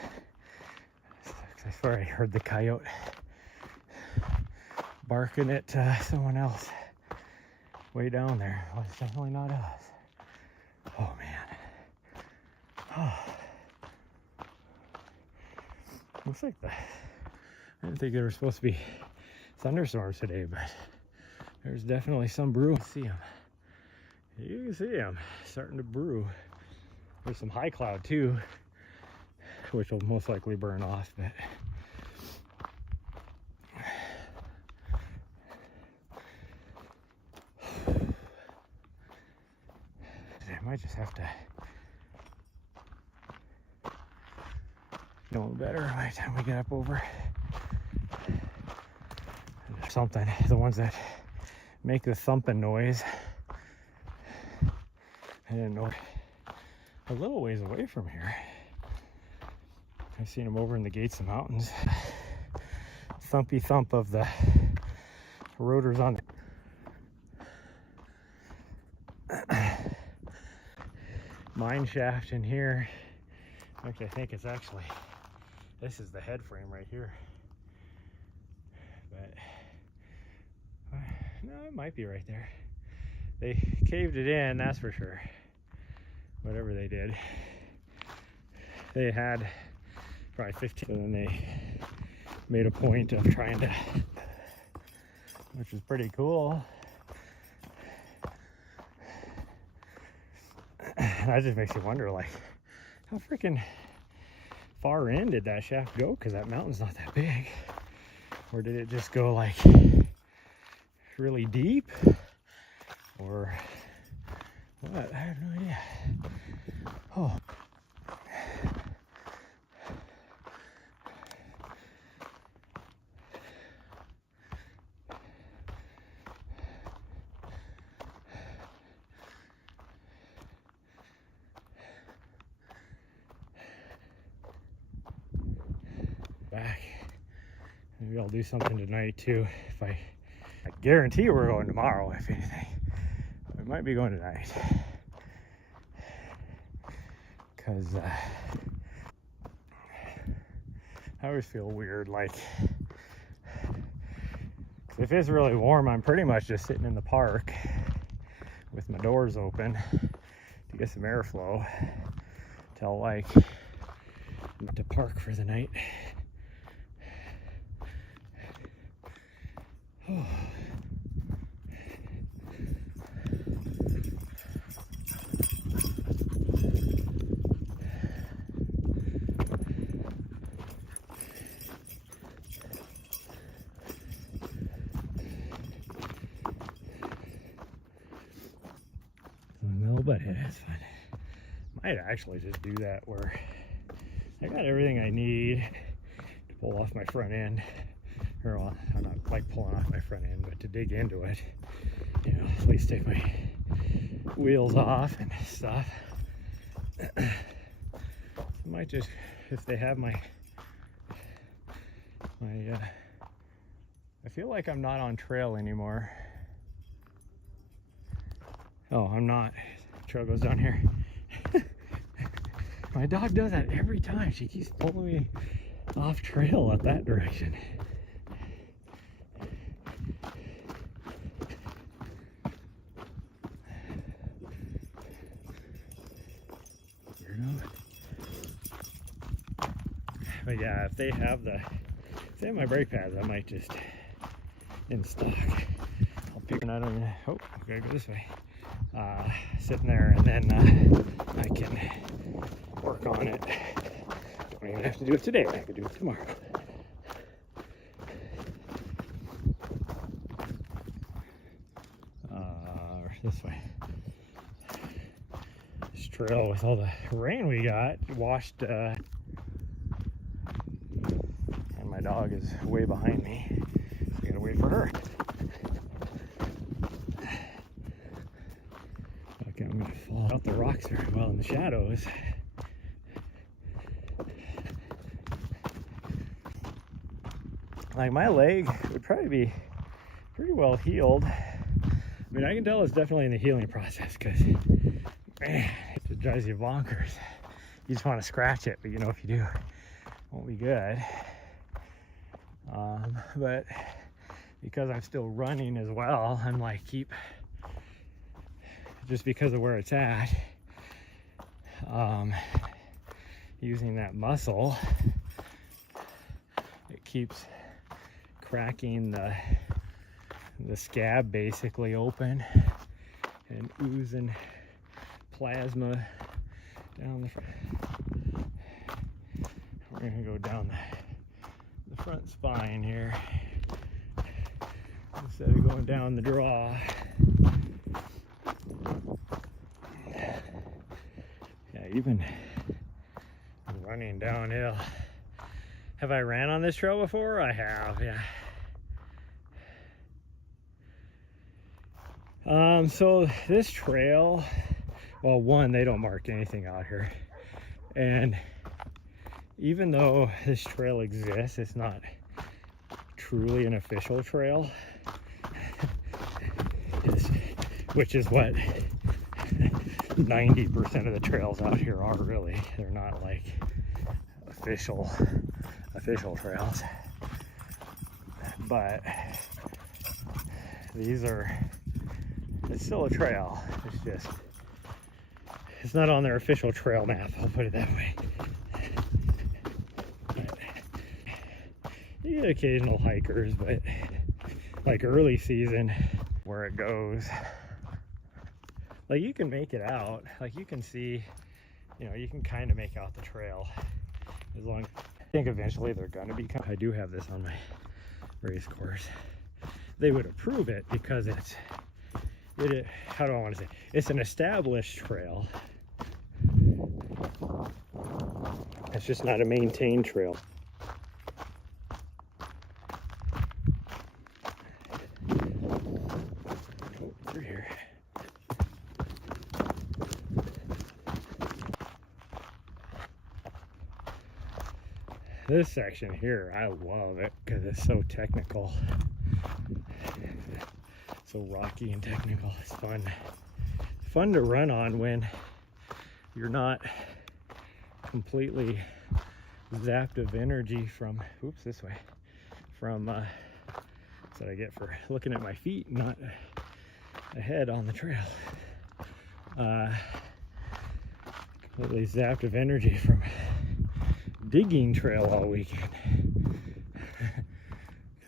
I swear I heard the coyote barking at someone else. way down there. Well, it's definitely not us. Oh man. Oh. Looks like I didn't think there were supposed to be thunderstorms today, but there's definitely some brew. See them. You can see them starting to brew. There's some high cloud too, which will most likely burn off, but I might just have to know better by the time we get up over something. The ones that make the thumping noise. I didn't know. A little ways away from here, I've seen them over in the gates of the mountains. Thumpy thump of the rotors on the mine shaft in here. In fact, I think it's actually, this is the head frame right here. But no, it might be right there. They caved it in, that's for sure. Whatever they did. They had probably 15, and then they made a point of trying to, which was pretty cool. That just makes you wonder, like, how freaking far in did that shaft go? Because that mountain's not that big. Or did it just go like really deep? Or what? I have no idea. Oh. Back. Maybe I'll do something tonight too. If I guarantee we're going tomorrow, if anything. We might be going tonight. Because I always feel weird, like, if it's really warm, I'm pretty much just sitting in the park with my doors open to get some airflow till like to park for the night. But it's fun. Might actually just do that where I got everything I need to pull off my front end. Or well, I'm not like pulling off my front end, but to dig into it, you know, at least take my wheels off and stuff. I might just, if they have I feel like I'm not on trail anymore. Oh, I'm not. Trail goes down here. My dog does that every time. She keeps pulling me off trail up that direction. Weirdo. But yeah, if they have my brake pads, I might just in stock. I'll pick, and I don't even. Oh, we gotta go this way. Sitting there, and then I can work on it. Don't even have to do it today. I could do it tomorrow. This way. This trail with all the rain we got washed, and my dog is way behind me. So I gotta wait for her. Okay, I'm gonna fall out the rocks very well in the shadows. Like, my leg would probably be pretty well healed. I mean, I can tell it's definitely in the healing process, because, man, it just drives you bonkers. You just want to scratch it, but you know, if you do, it won't be good. But because I'm still running as well, I'm like, keep just because of where it's at. Using that muscle, it keeps cracking the scab basically open and oozing plasma down the front. We're gonna go down the front spine here instead of going down the draw. Yeah, even running downhill. Have I ran on this trail before? I have, yeah. So this trail, well, one, they don't mark anything out here. And even though this trail exists, it's not truly an official trail, which is what 90% of the trails out here are really. They're not like official trails. But it's still a trail. It's not on their official trail map, I'll put it that way. You get occasional hikers, but like early season where it goes, like you can make it out, like you can see, you can kind of make out the trail as long as, I think eventually they're gonna be, I do have this on my race course. They would approve it because how do I want to say, it's an established trail. It's just not a maintained trail. Through here. This section here, I love it because it's so technical. So rocky and technical. It's fun to run on when you're not completely zapped of energy from this way, from that's what I get for looking at my feet, not ahead on the trail. Completely zapped of energy from digging trail all weekend.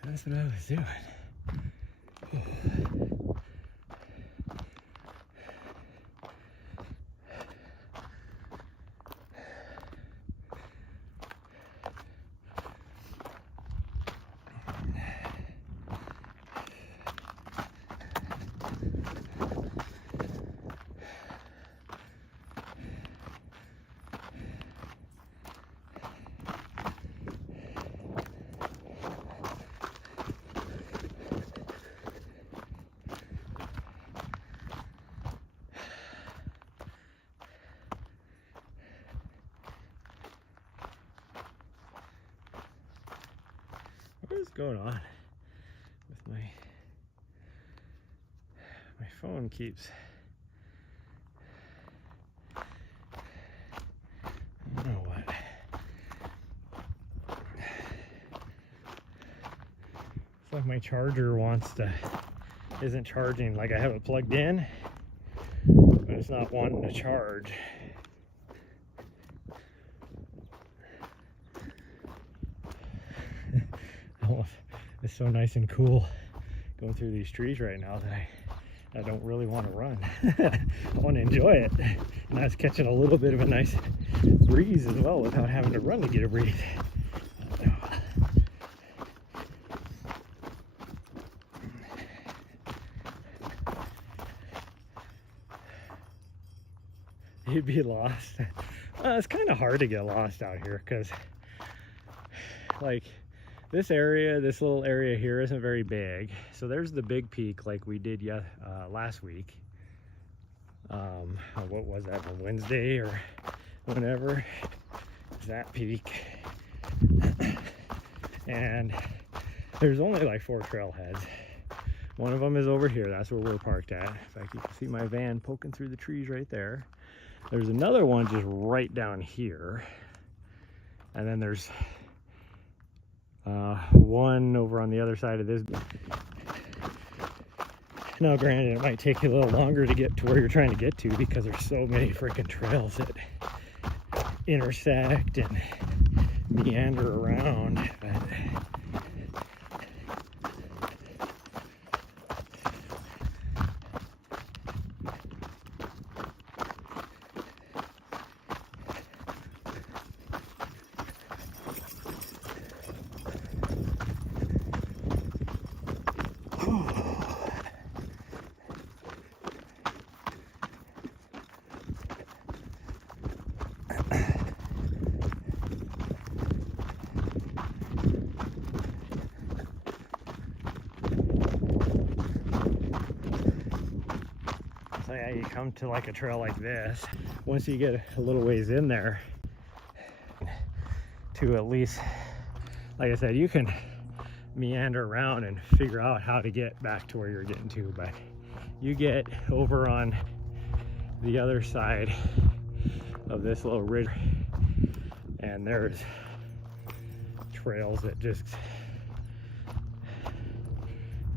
That's what I was doing. What is going on with my phone keeps, I don't know what. It's like my charger isn't charging, like I have it plugged in, but it's not wanting to charge. It's so nice and cool going through these trees right now that I don't really want to run. I want to enjoy it. And I was catching a little bit of a nice breeze as well without having to run to get a breathe. You'd be lost. It's kind of hard to get lost out here because like this little area here isn't very big. So there's the big peak like we did last week. What was that, on Wednesday or whenever? That peak. And there's only like 4 trailheads. One of them is over here. That's where we're parked at. In fact, you can see my van poking through the trees right there. There's another one just right down here. And then there's one over on the other side of this. Now, granted, it might take you a little longer to get to where you're trying to get to because there's so many freaking trails that intersect and meander around, but so yeah, you come to like a trail like this. Once you get a little ways in there, to at least, like I said, you can meander around and figure out how to get back to where you're getting to, but you get over on the other side of this little ridge and there's trails that just,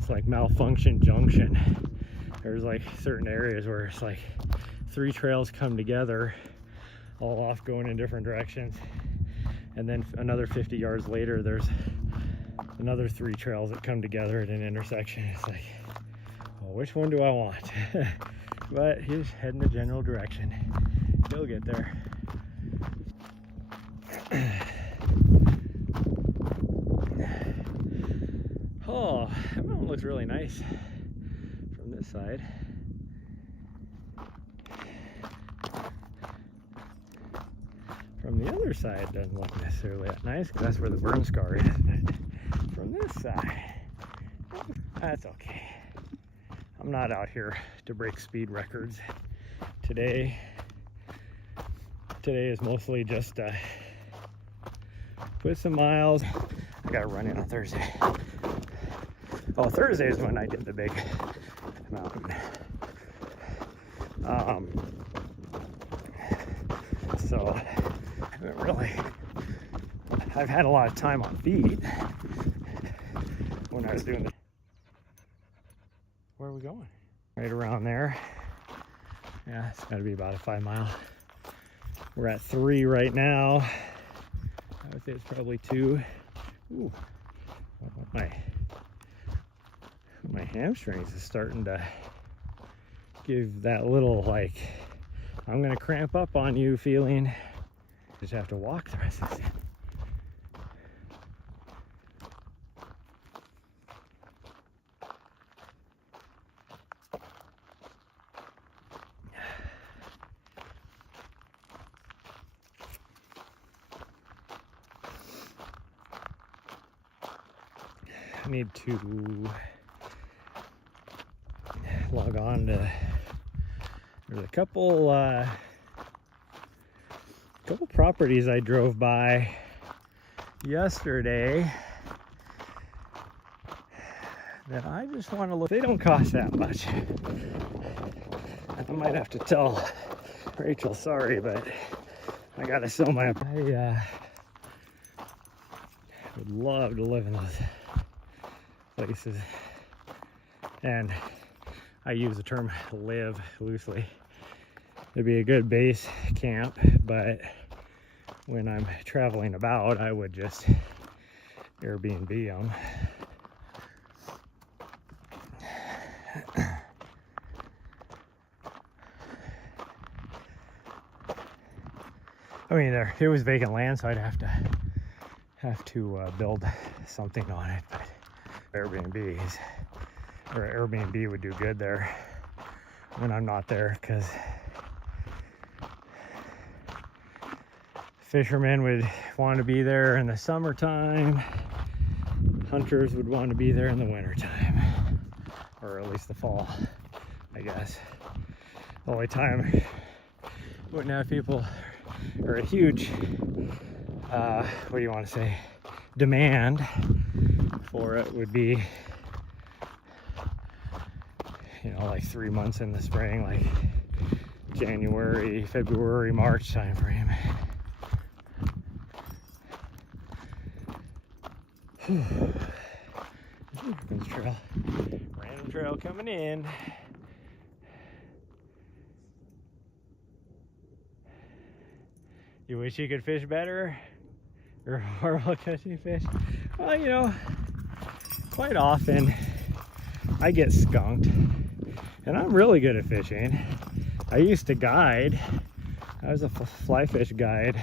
it's like malfunction junction. There's like certain areas where it's like 3 trails come together, all off going in different directions, and then another 50 yards later there's another 3 trails that come together at an intersection. It's like, well, which one do I want? But he's heading the general direction. He'll get there. Oh, that mountain looks really nice from this side. From the other side, it doesn't look necessarily that nice because that's where the burn scar is. But from this side, that's okay. I'm not out here to break speed records today. Today is mostly just put some miles. I gotta run in on Thursday. Oh, Thursday is when I did the big mountain. So I haven't really, I've had a lot of time on feet when I was doing the, where are we going? Right around there. Yeah, it's gotta be about a 5 mile. We're at 3 right now. I would say it's probably 2. Ooh, my hamstrings is starting to give that little like, I'm gonna cramp up on you feeling. Just have to walk the rest of this. I need to log on to, there's a couple properties I drove by yesterday that I just want to look. They don't cost that much. I might have to tell Rachel, sorry, but I gotta sell my, I would love to live in those places, and I use the term live loosely. It'd be a good base camp, but when I'm traveling about, I would just Airbnb them. I mean, it was vacant land, so I'd have to build something on it, but Airbnb would do good there when I'm not there, because fishermen would want to be there in the summertime, hunters would want to be there in the wintertime, or at least the fall, I guess. The only time wouldn't have people, or a huge what do you want to say, demand for it would be, you know, like 3 months in the spring, like January, February, March time frame. Trail. Random trail coming in. You wish you could fish better? Or horrible catching fish? Well, you know, quite often I get skunked, and I'm really good at fishing. I used to guide. I was a fly fish guide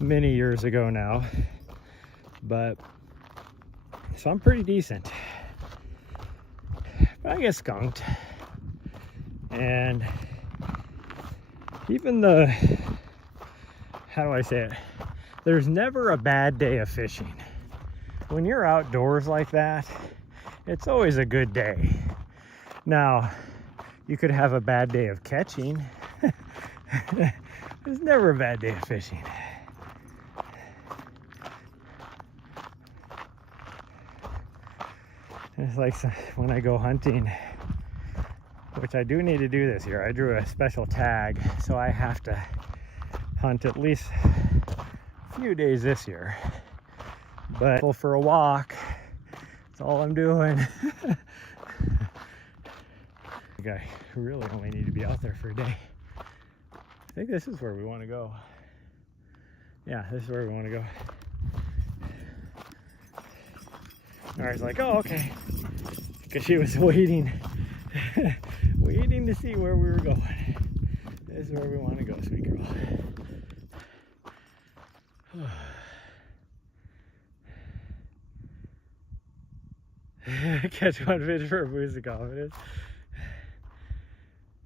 many years ago now, but so I'm pretty decent. But I get skunked, and even how do I say it? There's never a bad day of fishing. When you're outdoors like that, it's always a good day. Now, you could have a bad day of catching. There's never a bad day of fishing. It's like when I go hunting, which I do need to do this year. I drew a special tag, so I have to hunt at least a few days this year. But go for a walk, that's all I'm doing. I really only need to be out there for a day. I think this is where we want to go. Yeah, this is where we want to go. Nara's like, oh, okay. Because she was waiting to see where we were going. This is where we want to go, sweet girl. Catch one fish for a boost of confidence.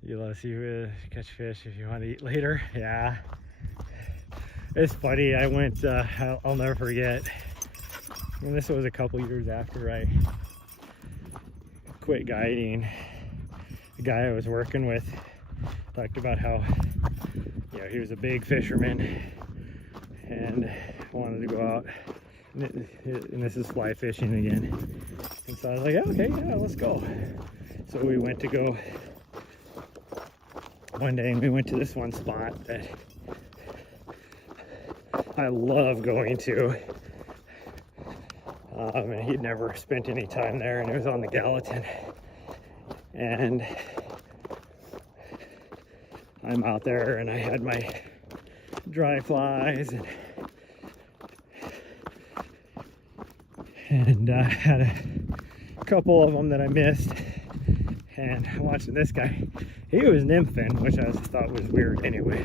You let us see catch fish if you want to eat later. Yeah. It's funny. I went, I'll never forget. And this was a couple years after I quit guiding. The guy I was working with talked about how, you know, he was a big fisherman and wanted to go out. And this is fly fishing again. And so I was like, okay, yeah, let's go. So we went to go one day, and we went to this one spot that I love going to. And he'd never spent any time there, and it was on the Gallatin. And I'm out there, and I had my dry flies, and I had a couple of them that I missed. And watching this guy, he was nymphing, which I thought was weird anyway.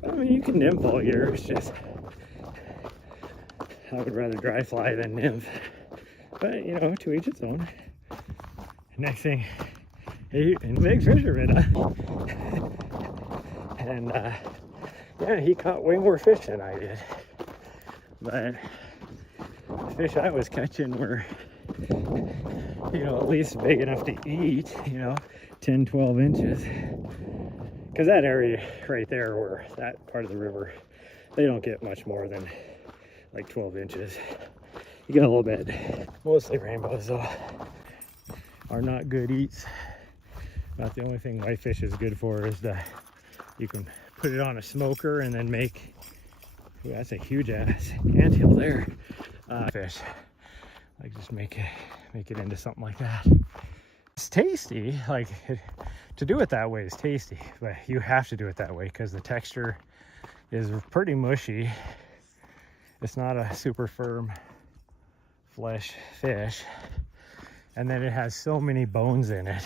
But, I mean, you can nymph all year. It's just I would rather dry fly than nymph. But, you know, to each its own. Next thing, he's a big fisherman, huh? And, yeah, he caught way more fish than I did. But the fish I was catching were, you know, at least big enough to eat, you know, 10, 12 inches. Because that area right there, where that part of the river, they don't get much more than like 12 inches. You get a little bit. Mostly rainbows, though, are not good eats. About the only thing whitefish is good for is you can put it on a smoker and then make, ooh, that's a huge ass anthill there. Fish, like just make it into something like that. It's tasty, like to do it that way is tasty, but you have to do it that way because the texture is pretty mushy. It's not a super firm flesh fish, and then it has so many bones in it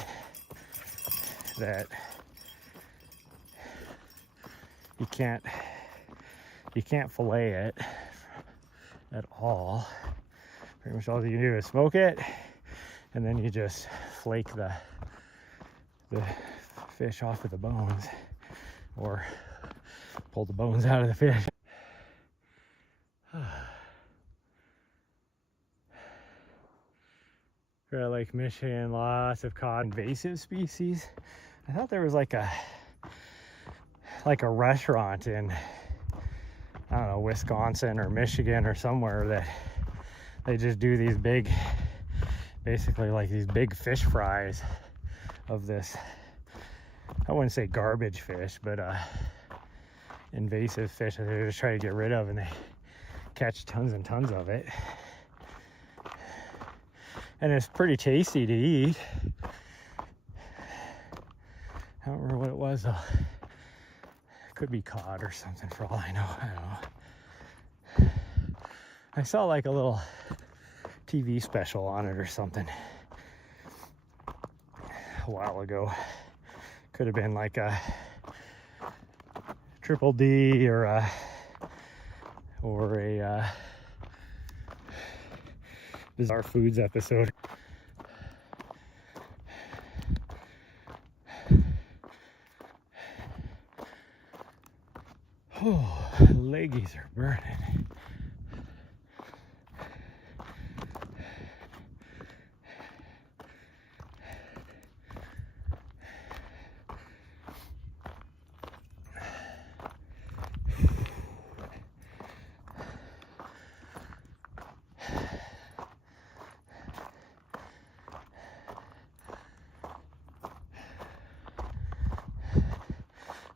that you can't fillet it at all. Pretty much all you do is smoke it, and then you just flake the fish off of the bones, or pull the bones out of the fish. For Lake Michigan, lots of cod invasive species. I thought there was like a restaurant in, I don't know, Wisconsin or Michigan or somewhere that they just do these big, basically like these big fish fries of this, I wouldn't say garbage fish, but invasive fish that they just try to get rid of, and they catch tons and tons of it. and it's pretty tasty to eat. I don't remember what it was though. Could be cod or something for all I know. I don't know. I saw like a little TV special on it or something a while ago. Could have been like a Triple D or a Bizarre Foods episode. Oh, leggies are burning.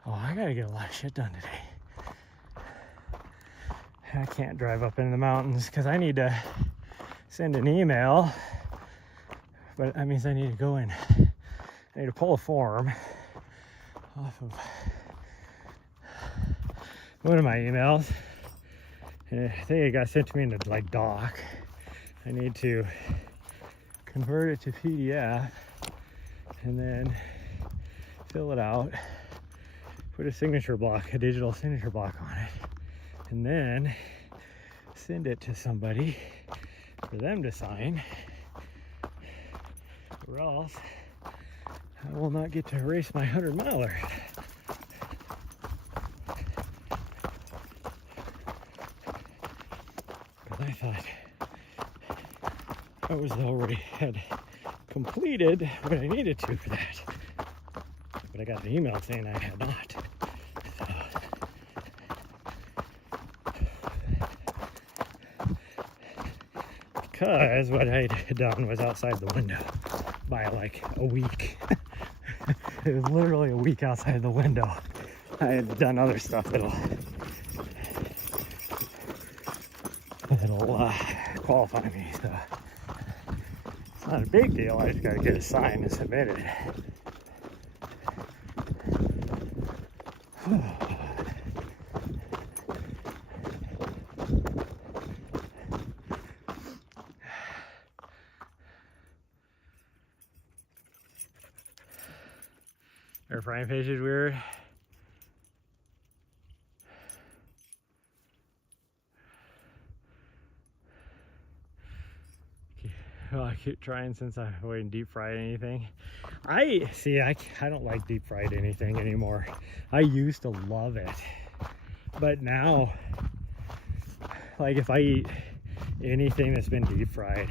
Oh, I gotta get a lot of shit done today. I can't drive up into the mountains because I need to send an email, but that means I need to go in. I need to pull a form off of one of my emails. And I think it got sent to me in a like doc. I need to convert it to PDF and then fill it out, put a signature block, a digital signature block on it, and then send it to somebody for them to sign, or else I will not get to race my 100-miler. Because I thought I was already had completed what I needed to for that, but I got an email saying I had not. Because what I had done was outside the window by like a week. It was literally a week outside the window. I had done other stuff that'll qualify me, so it's not a big deal. I just gotta get it signed and submitted. Air frying fish is weird. Well, I keep trying since I haven't deep fried anything. I don't like deep fried anything anymore. I used to love it, but now, like if I eat anything that's been deep fried,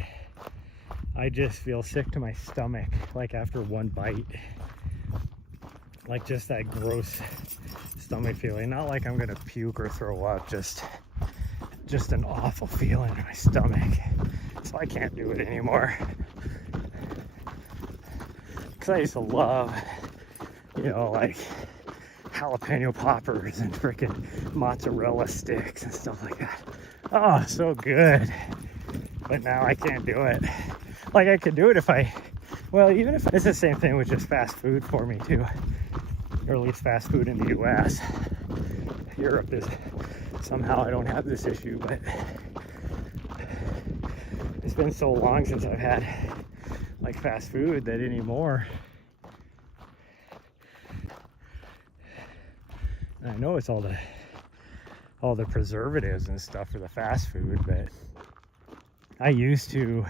I just feel sick to my stomach, like after one bite. Like just that gross stomach feeling. Not like I'm gonna puke or throw up, just an awful feeling in my stomach. So I can't do it anymore. Cause I used to love, like jalapeno poppers and freaking mozzarella sticks and stuff like that. Oh, so good. But now I can't do it. Like I could do it even if it's the same thing with just fast food for me too. Or at least fast food in the US. Europe is somehow I don't have this issue, but it's been so long since I've had like fast food that anymore. And I know it's all the preservatives and stuff for the fast food, but I used to,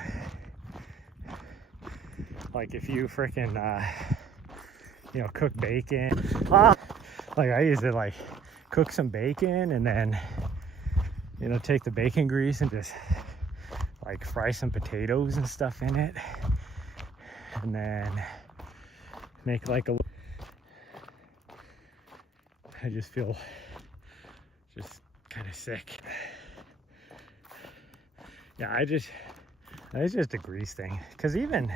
like if you freaking cook bacon, like I used to like cook some bacon and then take the bacon grease and just like fry some potatoes and stuff in it, and then make like I just feel just kind of sick. Yeah, it's just a grease thing, because even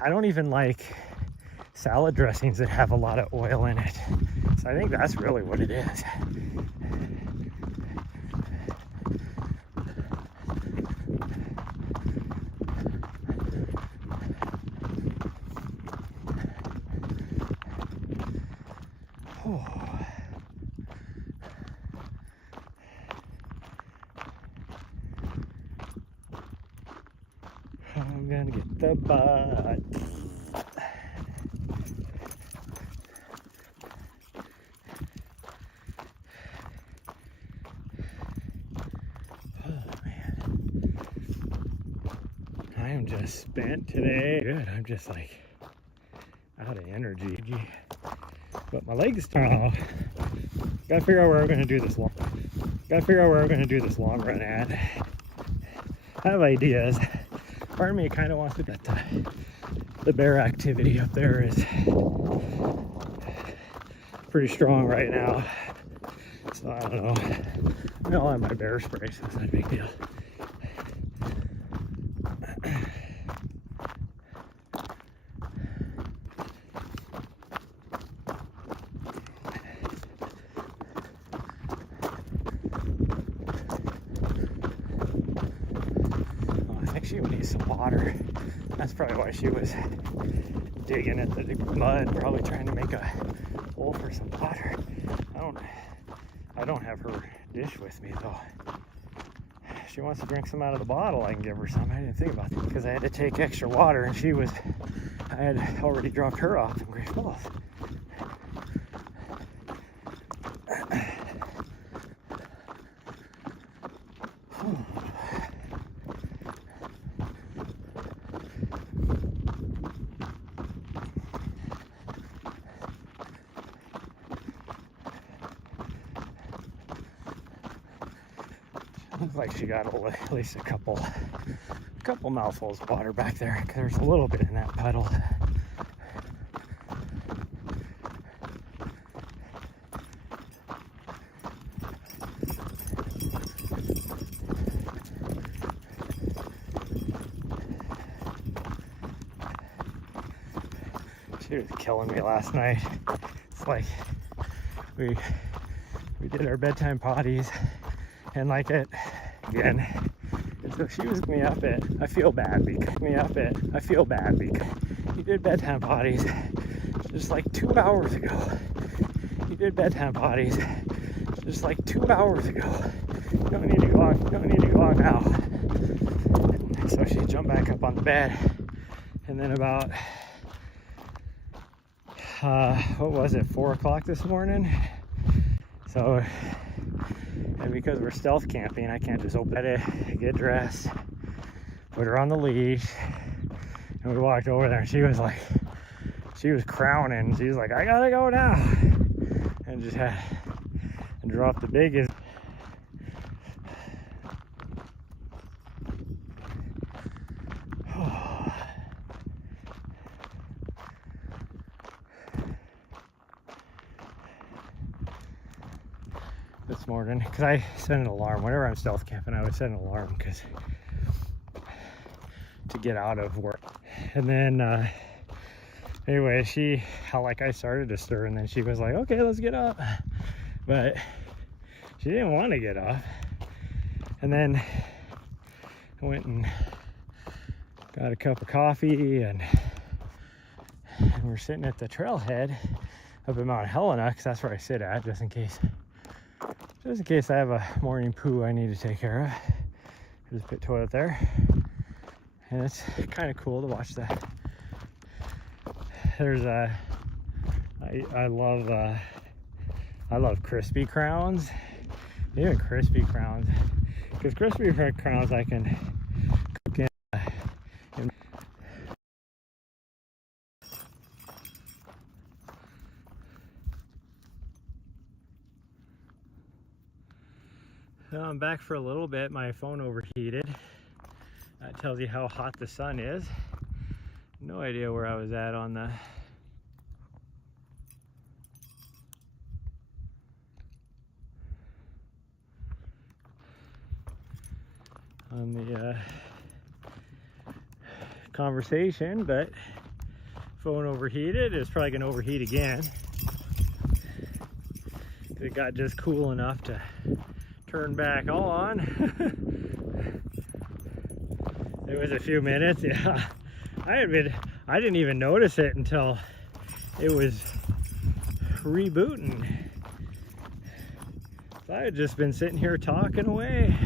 I don't even like salad dressings that have a lot of oil in it. So I think that's really what it is. I'm gonna get the butt. Oh man, I am just spent today. Good, I'm just like out of energy. But my legs are. Gotta figure out where I'm gonna do this long. Gotta figure out where I'm gonna do this long run at. I have ideas. Part of me kind of wants to get the bear activity up there is pretty strong right now. So I don't know. I'll have my bear spray, so it's not a big deal. She would need some water. That's probably why she was digging at the mud, probably trying to make a hole for some water. I don't have her dish with me though. If she wants to drink some out of the bottle, I can give her some. I didn't think about that because I had to take extra water, and I had already dropped her off in Great Falls. Looks like she got at least a couple mouthfuls of water back there. There's a little bit in that puddle. She was killing me last night. It's like we did our bedtime potties. And like it again, and so she was me up at, I feel bad because he did bedtime potties just like 2 hours ago. He did bedtime potties just like 2 hours ago. You don't need to go on now. And so she jumped back up on the bed, and then about what was it, 4 o'clock this morning? So. And because we're stealth camping, I can't just open it, get dressed, put her on the leash, and we walked over there, and she was crowning. She was like, I gotta go now, and just had and dropped the biggest. This morning, because I set an alarm whenever I'm stealth camping. I would set an alarm to get out of work. And then anyway, I started to stir, and then she was like, okay, let's get up, but she didn't want to get up. And then I went and got a cup of coffee, and we're sitting at the trailhead up in Mount Helena, because that's where I sit at, just in case I have a morning poo I need to take care of. There's a pit toilet there, and it's kind of cool to watch that. There's I love crispy crowns, even crispy crowns, because crispy crowns I can cook in. So I'm back for a little bit. My phone overheated. That tells you how hot the sun is. No idea where I was at on the conversation, but phone overheated. It's probably gonna overheat again. It got just cool enough to turn back on. It was a few minutes. Yeah, I didn't even notice it until it was rebooting. So I had just been sitting here talking away.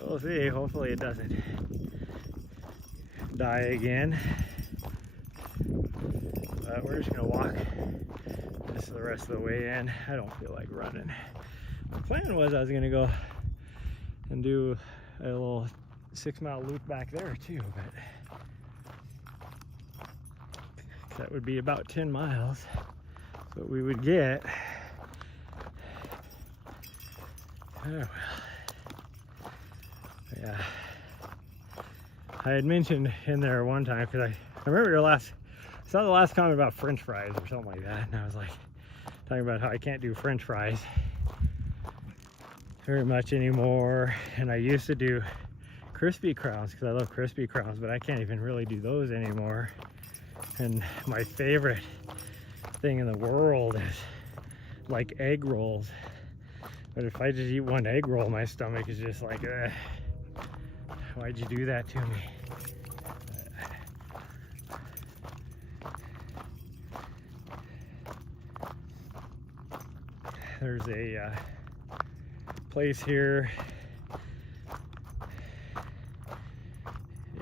We'll see. Hopefully it doesn't die again. But we're just gonna walk this the rest of the way in. I don't feel like running. The plan was I was gonna go and do a little 6-mile loop back there too, but that would be about 10 miles. That's what we would get. Oh well. Yeah. I had mentioned in there one time, because I remember I saw the last comment about French fries or something like that, and I was like talking about how I can't do French fries very much anymore, and I used to do crispy crowns because I love crispy crowns, but I can't even really do those anymore. And my favorite thing in the world is like egg rolls, but if I just eat one egg roll, my stomach is just like, why'd you do that to me? There's a place here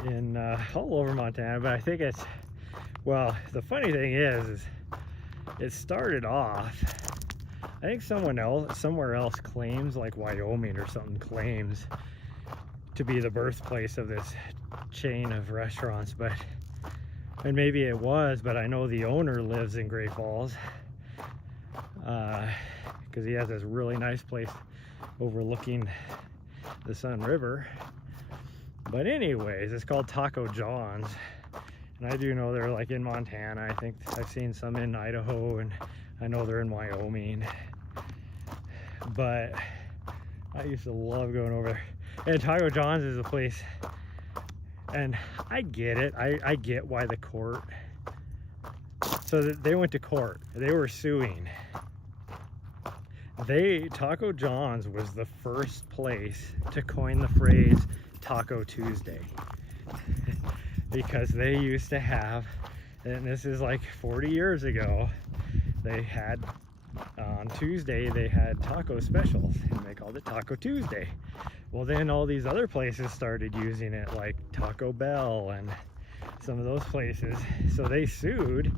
in all over Montana, but I think it's, well, the funny thing is it started off, I think somewhere else claims, like Wyoming or something, claims to be the birthplace of this chain of restaurants, and maybe it was, but I know the owner lives in Great Falls, because he has this really nice place overlooking the Sun River. But anyways, it's called Taco John's, and I do know they're like in Montana. I think I've seen some in Idaho, and I know they're in Wyoming. But I used to love going over there. And Taco John's is a place, and I get it. I get why the court, so they went to court. They were suing. Taco John's was the first place to coin the phrase Taco Tuesday. Because they used to have, and this is like 40 years ago, they had, on Tuesday, they had taco specials, and they called it Taco Tuesday. Well, then all these other places started using it, like Taco Bell and some of those places. So they sued,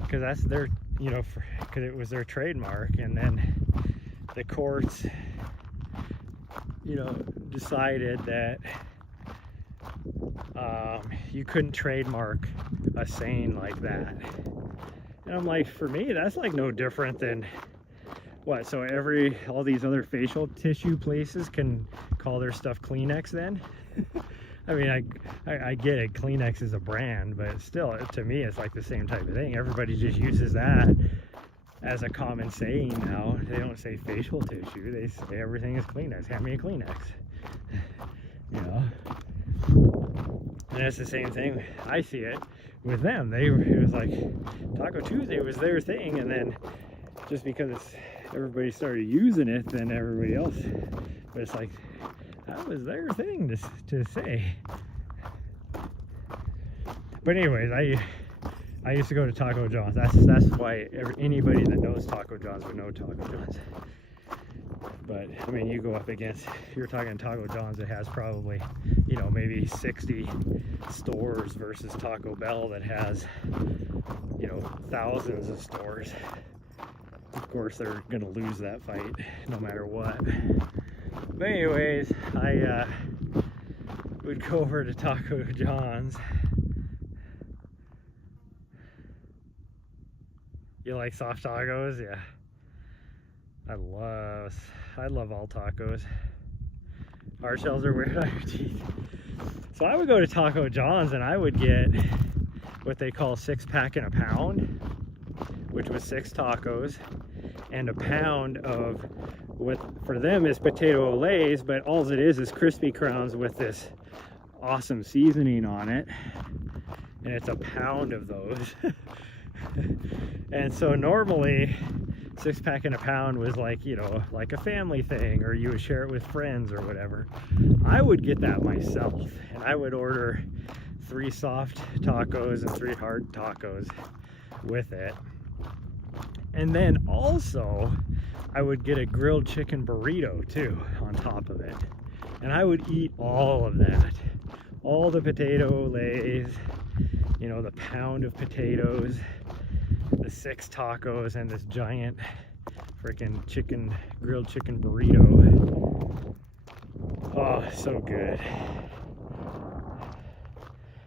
because that's their, because it was their trademark, and then the courts, decided that you couldn't trademark a saying like that. And I'm like, for me, that's like no different than what? So all these other facial tissue places can call their stuff Kleenex then? I mean, I get it, Kleenex is a brand, but still, to me, it's like the same type of thing. Everybody just uses that as a common saying now. They don't say facial tissue, they say everything is Kleenex. Hand me a Kleenex. And it's the same thing. I see it with them. It was like Taco Tuesday was their thing, and then just because everybody started using it, then everybody else. But it's like that was their thing to say. But anyways, I used to go to Taco John's. That's why anybody that knows Taco John's would know Taco John's. But I mean, you go up against, if you're talking Taco John's, it has probably, maybe 60 stores versus Taco Bell that has, thousands of stores. Of course, they're gonna lose that fight no matter what. But anyways, I would go over to Taco John's. You like soft tacos? Yeah. I love all tacos. Hard shells are weird on your teeth. So I would go to Taco John's and I would get what they call 6-pack and a pound, which was 6 tacos and a pound of what for them is potato olays, but all it is crispy crowns with this awesome seasoning on it, and it's a pound of those. And so normally 6-pack and a pound was like, like a family thing, or you would share it with friends or whatever. I would get that myself, and I would order 3 soft tacos and 3 hard tacos with it. And then also I would get a grilled chicken burrito too on top of it, and I would eat all of that all the potato lays, you know, the pound of potatoes, the 6 tacos, and this giant freaking grilled chicken burrito. Oh, so good.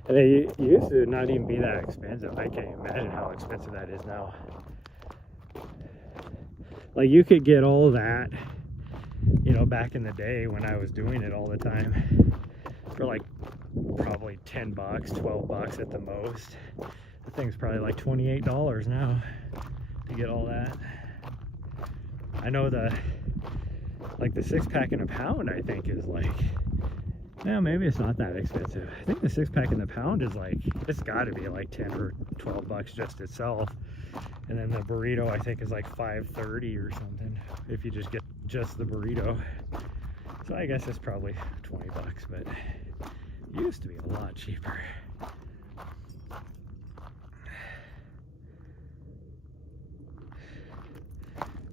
And they used to not even be that expensive. I can't imagine how expensive that is now. Like, you could get all that, you know, back in the day when I was doing it all the time for like probably 10 bucks, 12 bucks at the most. The thing's probably like $28 now to get all that. I know the 6-pack in a pound, I think, is like, yeah, maybe it's not that expensive. I think the 6-pack in the pound is like, it's got to be like 10 or 12 bucks just itself. And then the burrito, I think, is like $5.30 or something if you just get just the burrito. So I guess it's probably 20 bucks, but it used to be a lot cheaper.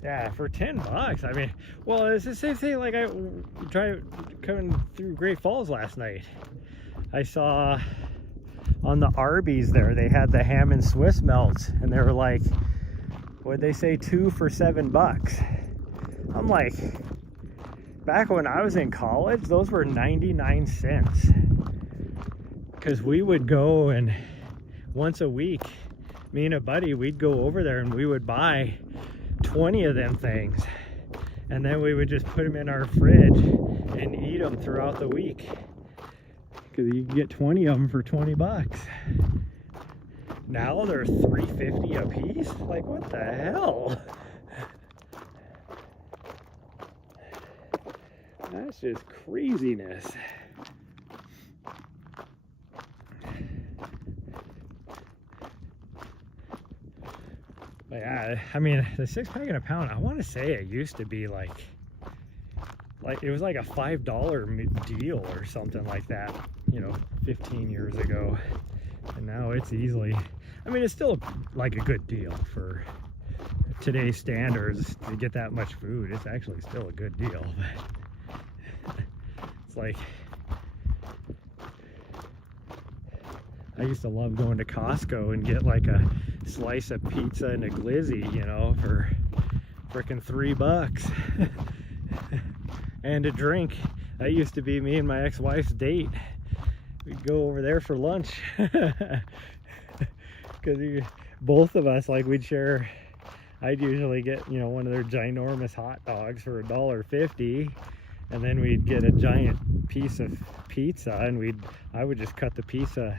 Yeah, for 10 bucks. I mean, well, it's the same thing. Like, I tried coming through Great Falls last night. I saw on the Arby's there, they had the ham and Swiss melts, and they were like, what'd they say, 2 for 7 bucks? I'm like, back when I was in college, those were 99 cents. Because we would go, and once a week, me and a buddy, we'd go over there and we would buy 20 of them things, and then we would just put them in our fridge and eat them throughout the week, because you can get 20 of them for 20 bucks. Now they're $3.50 a piece. Like, what the hell? That's just craziness. But yeah, I mean, the 6-pack in a pound, I want to say it used to be like it was like a $5 deal or something like that, you know, 15 years ago. And now it's easily, I mean, it's still like a good deal for today's standards to get that much food. It's actually still a good deal, but it's like, I used to love going to Costco and get like a slice of pizza and a glizzy, you know, for frickin' $3. And a drink. That used to be me and my ex-wife's date. We'd go over there for lunch. Because both of us, like, we'd share. I'd usually get, you know, one of their ginormous hot dogs for $1.50. And then we'd get a giant piece of pizza, and I would just cut the pizza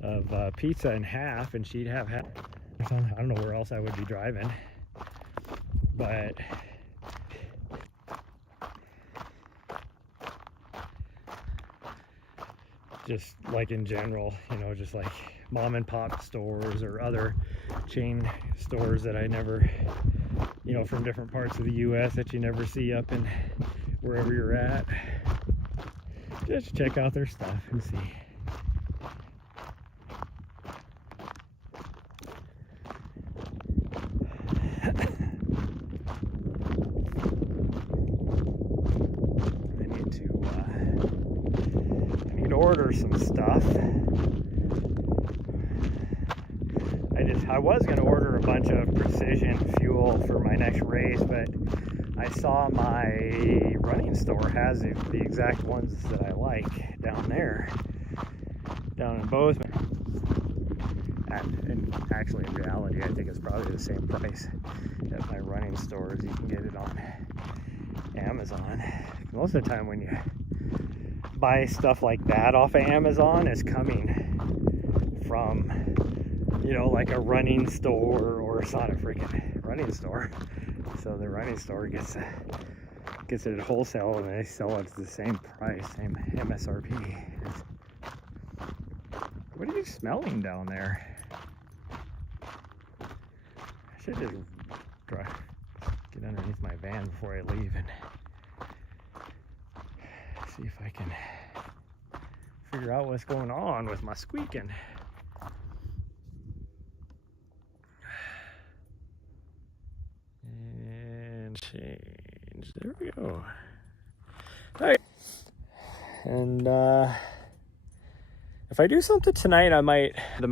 in half, and she'd have half. I don't know where else I would be driving, but just like in general, you know, just like mom and pop stores or other chain stores that I never, you know, from different parts of the US that you never see up in wherever you're at. Just check out their stuff and see. Order some stuff. I was going to order a bunch of precision fuel for my next race, but I saw my running store has the exact ones that I like down there, down in Bozeman. And actually, in reality, I think it's probably the same price at my running stores. You can get it on Amazon. Most of the time when you buy stuff like that off of Amazon, is coming from, you know, like a running store, or it's not a freaking running store. So the running store gets it at wholesale, and they sell it at the same price, same MSRP. What are you smelling down there? I should just get underneath my van before I leave and see if I can figure out what's going on with my squeaking. And change. There we go. All right. And If I do something tonight, I might the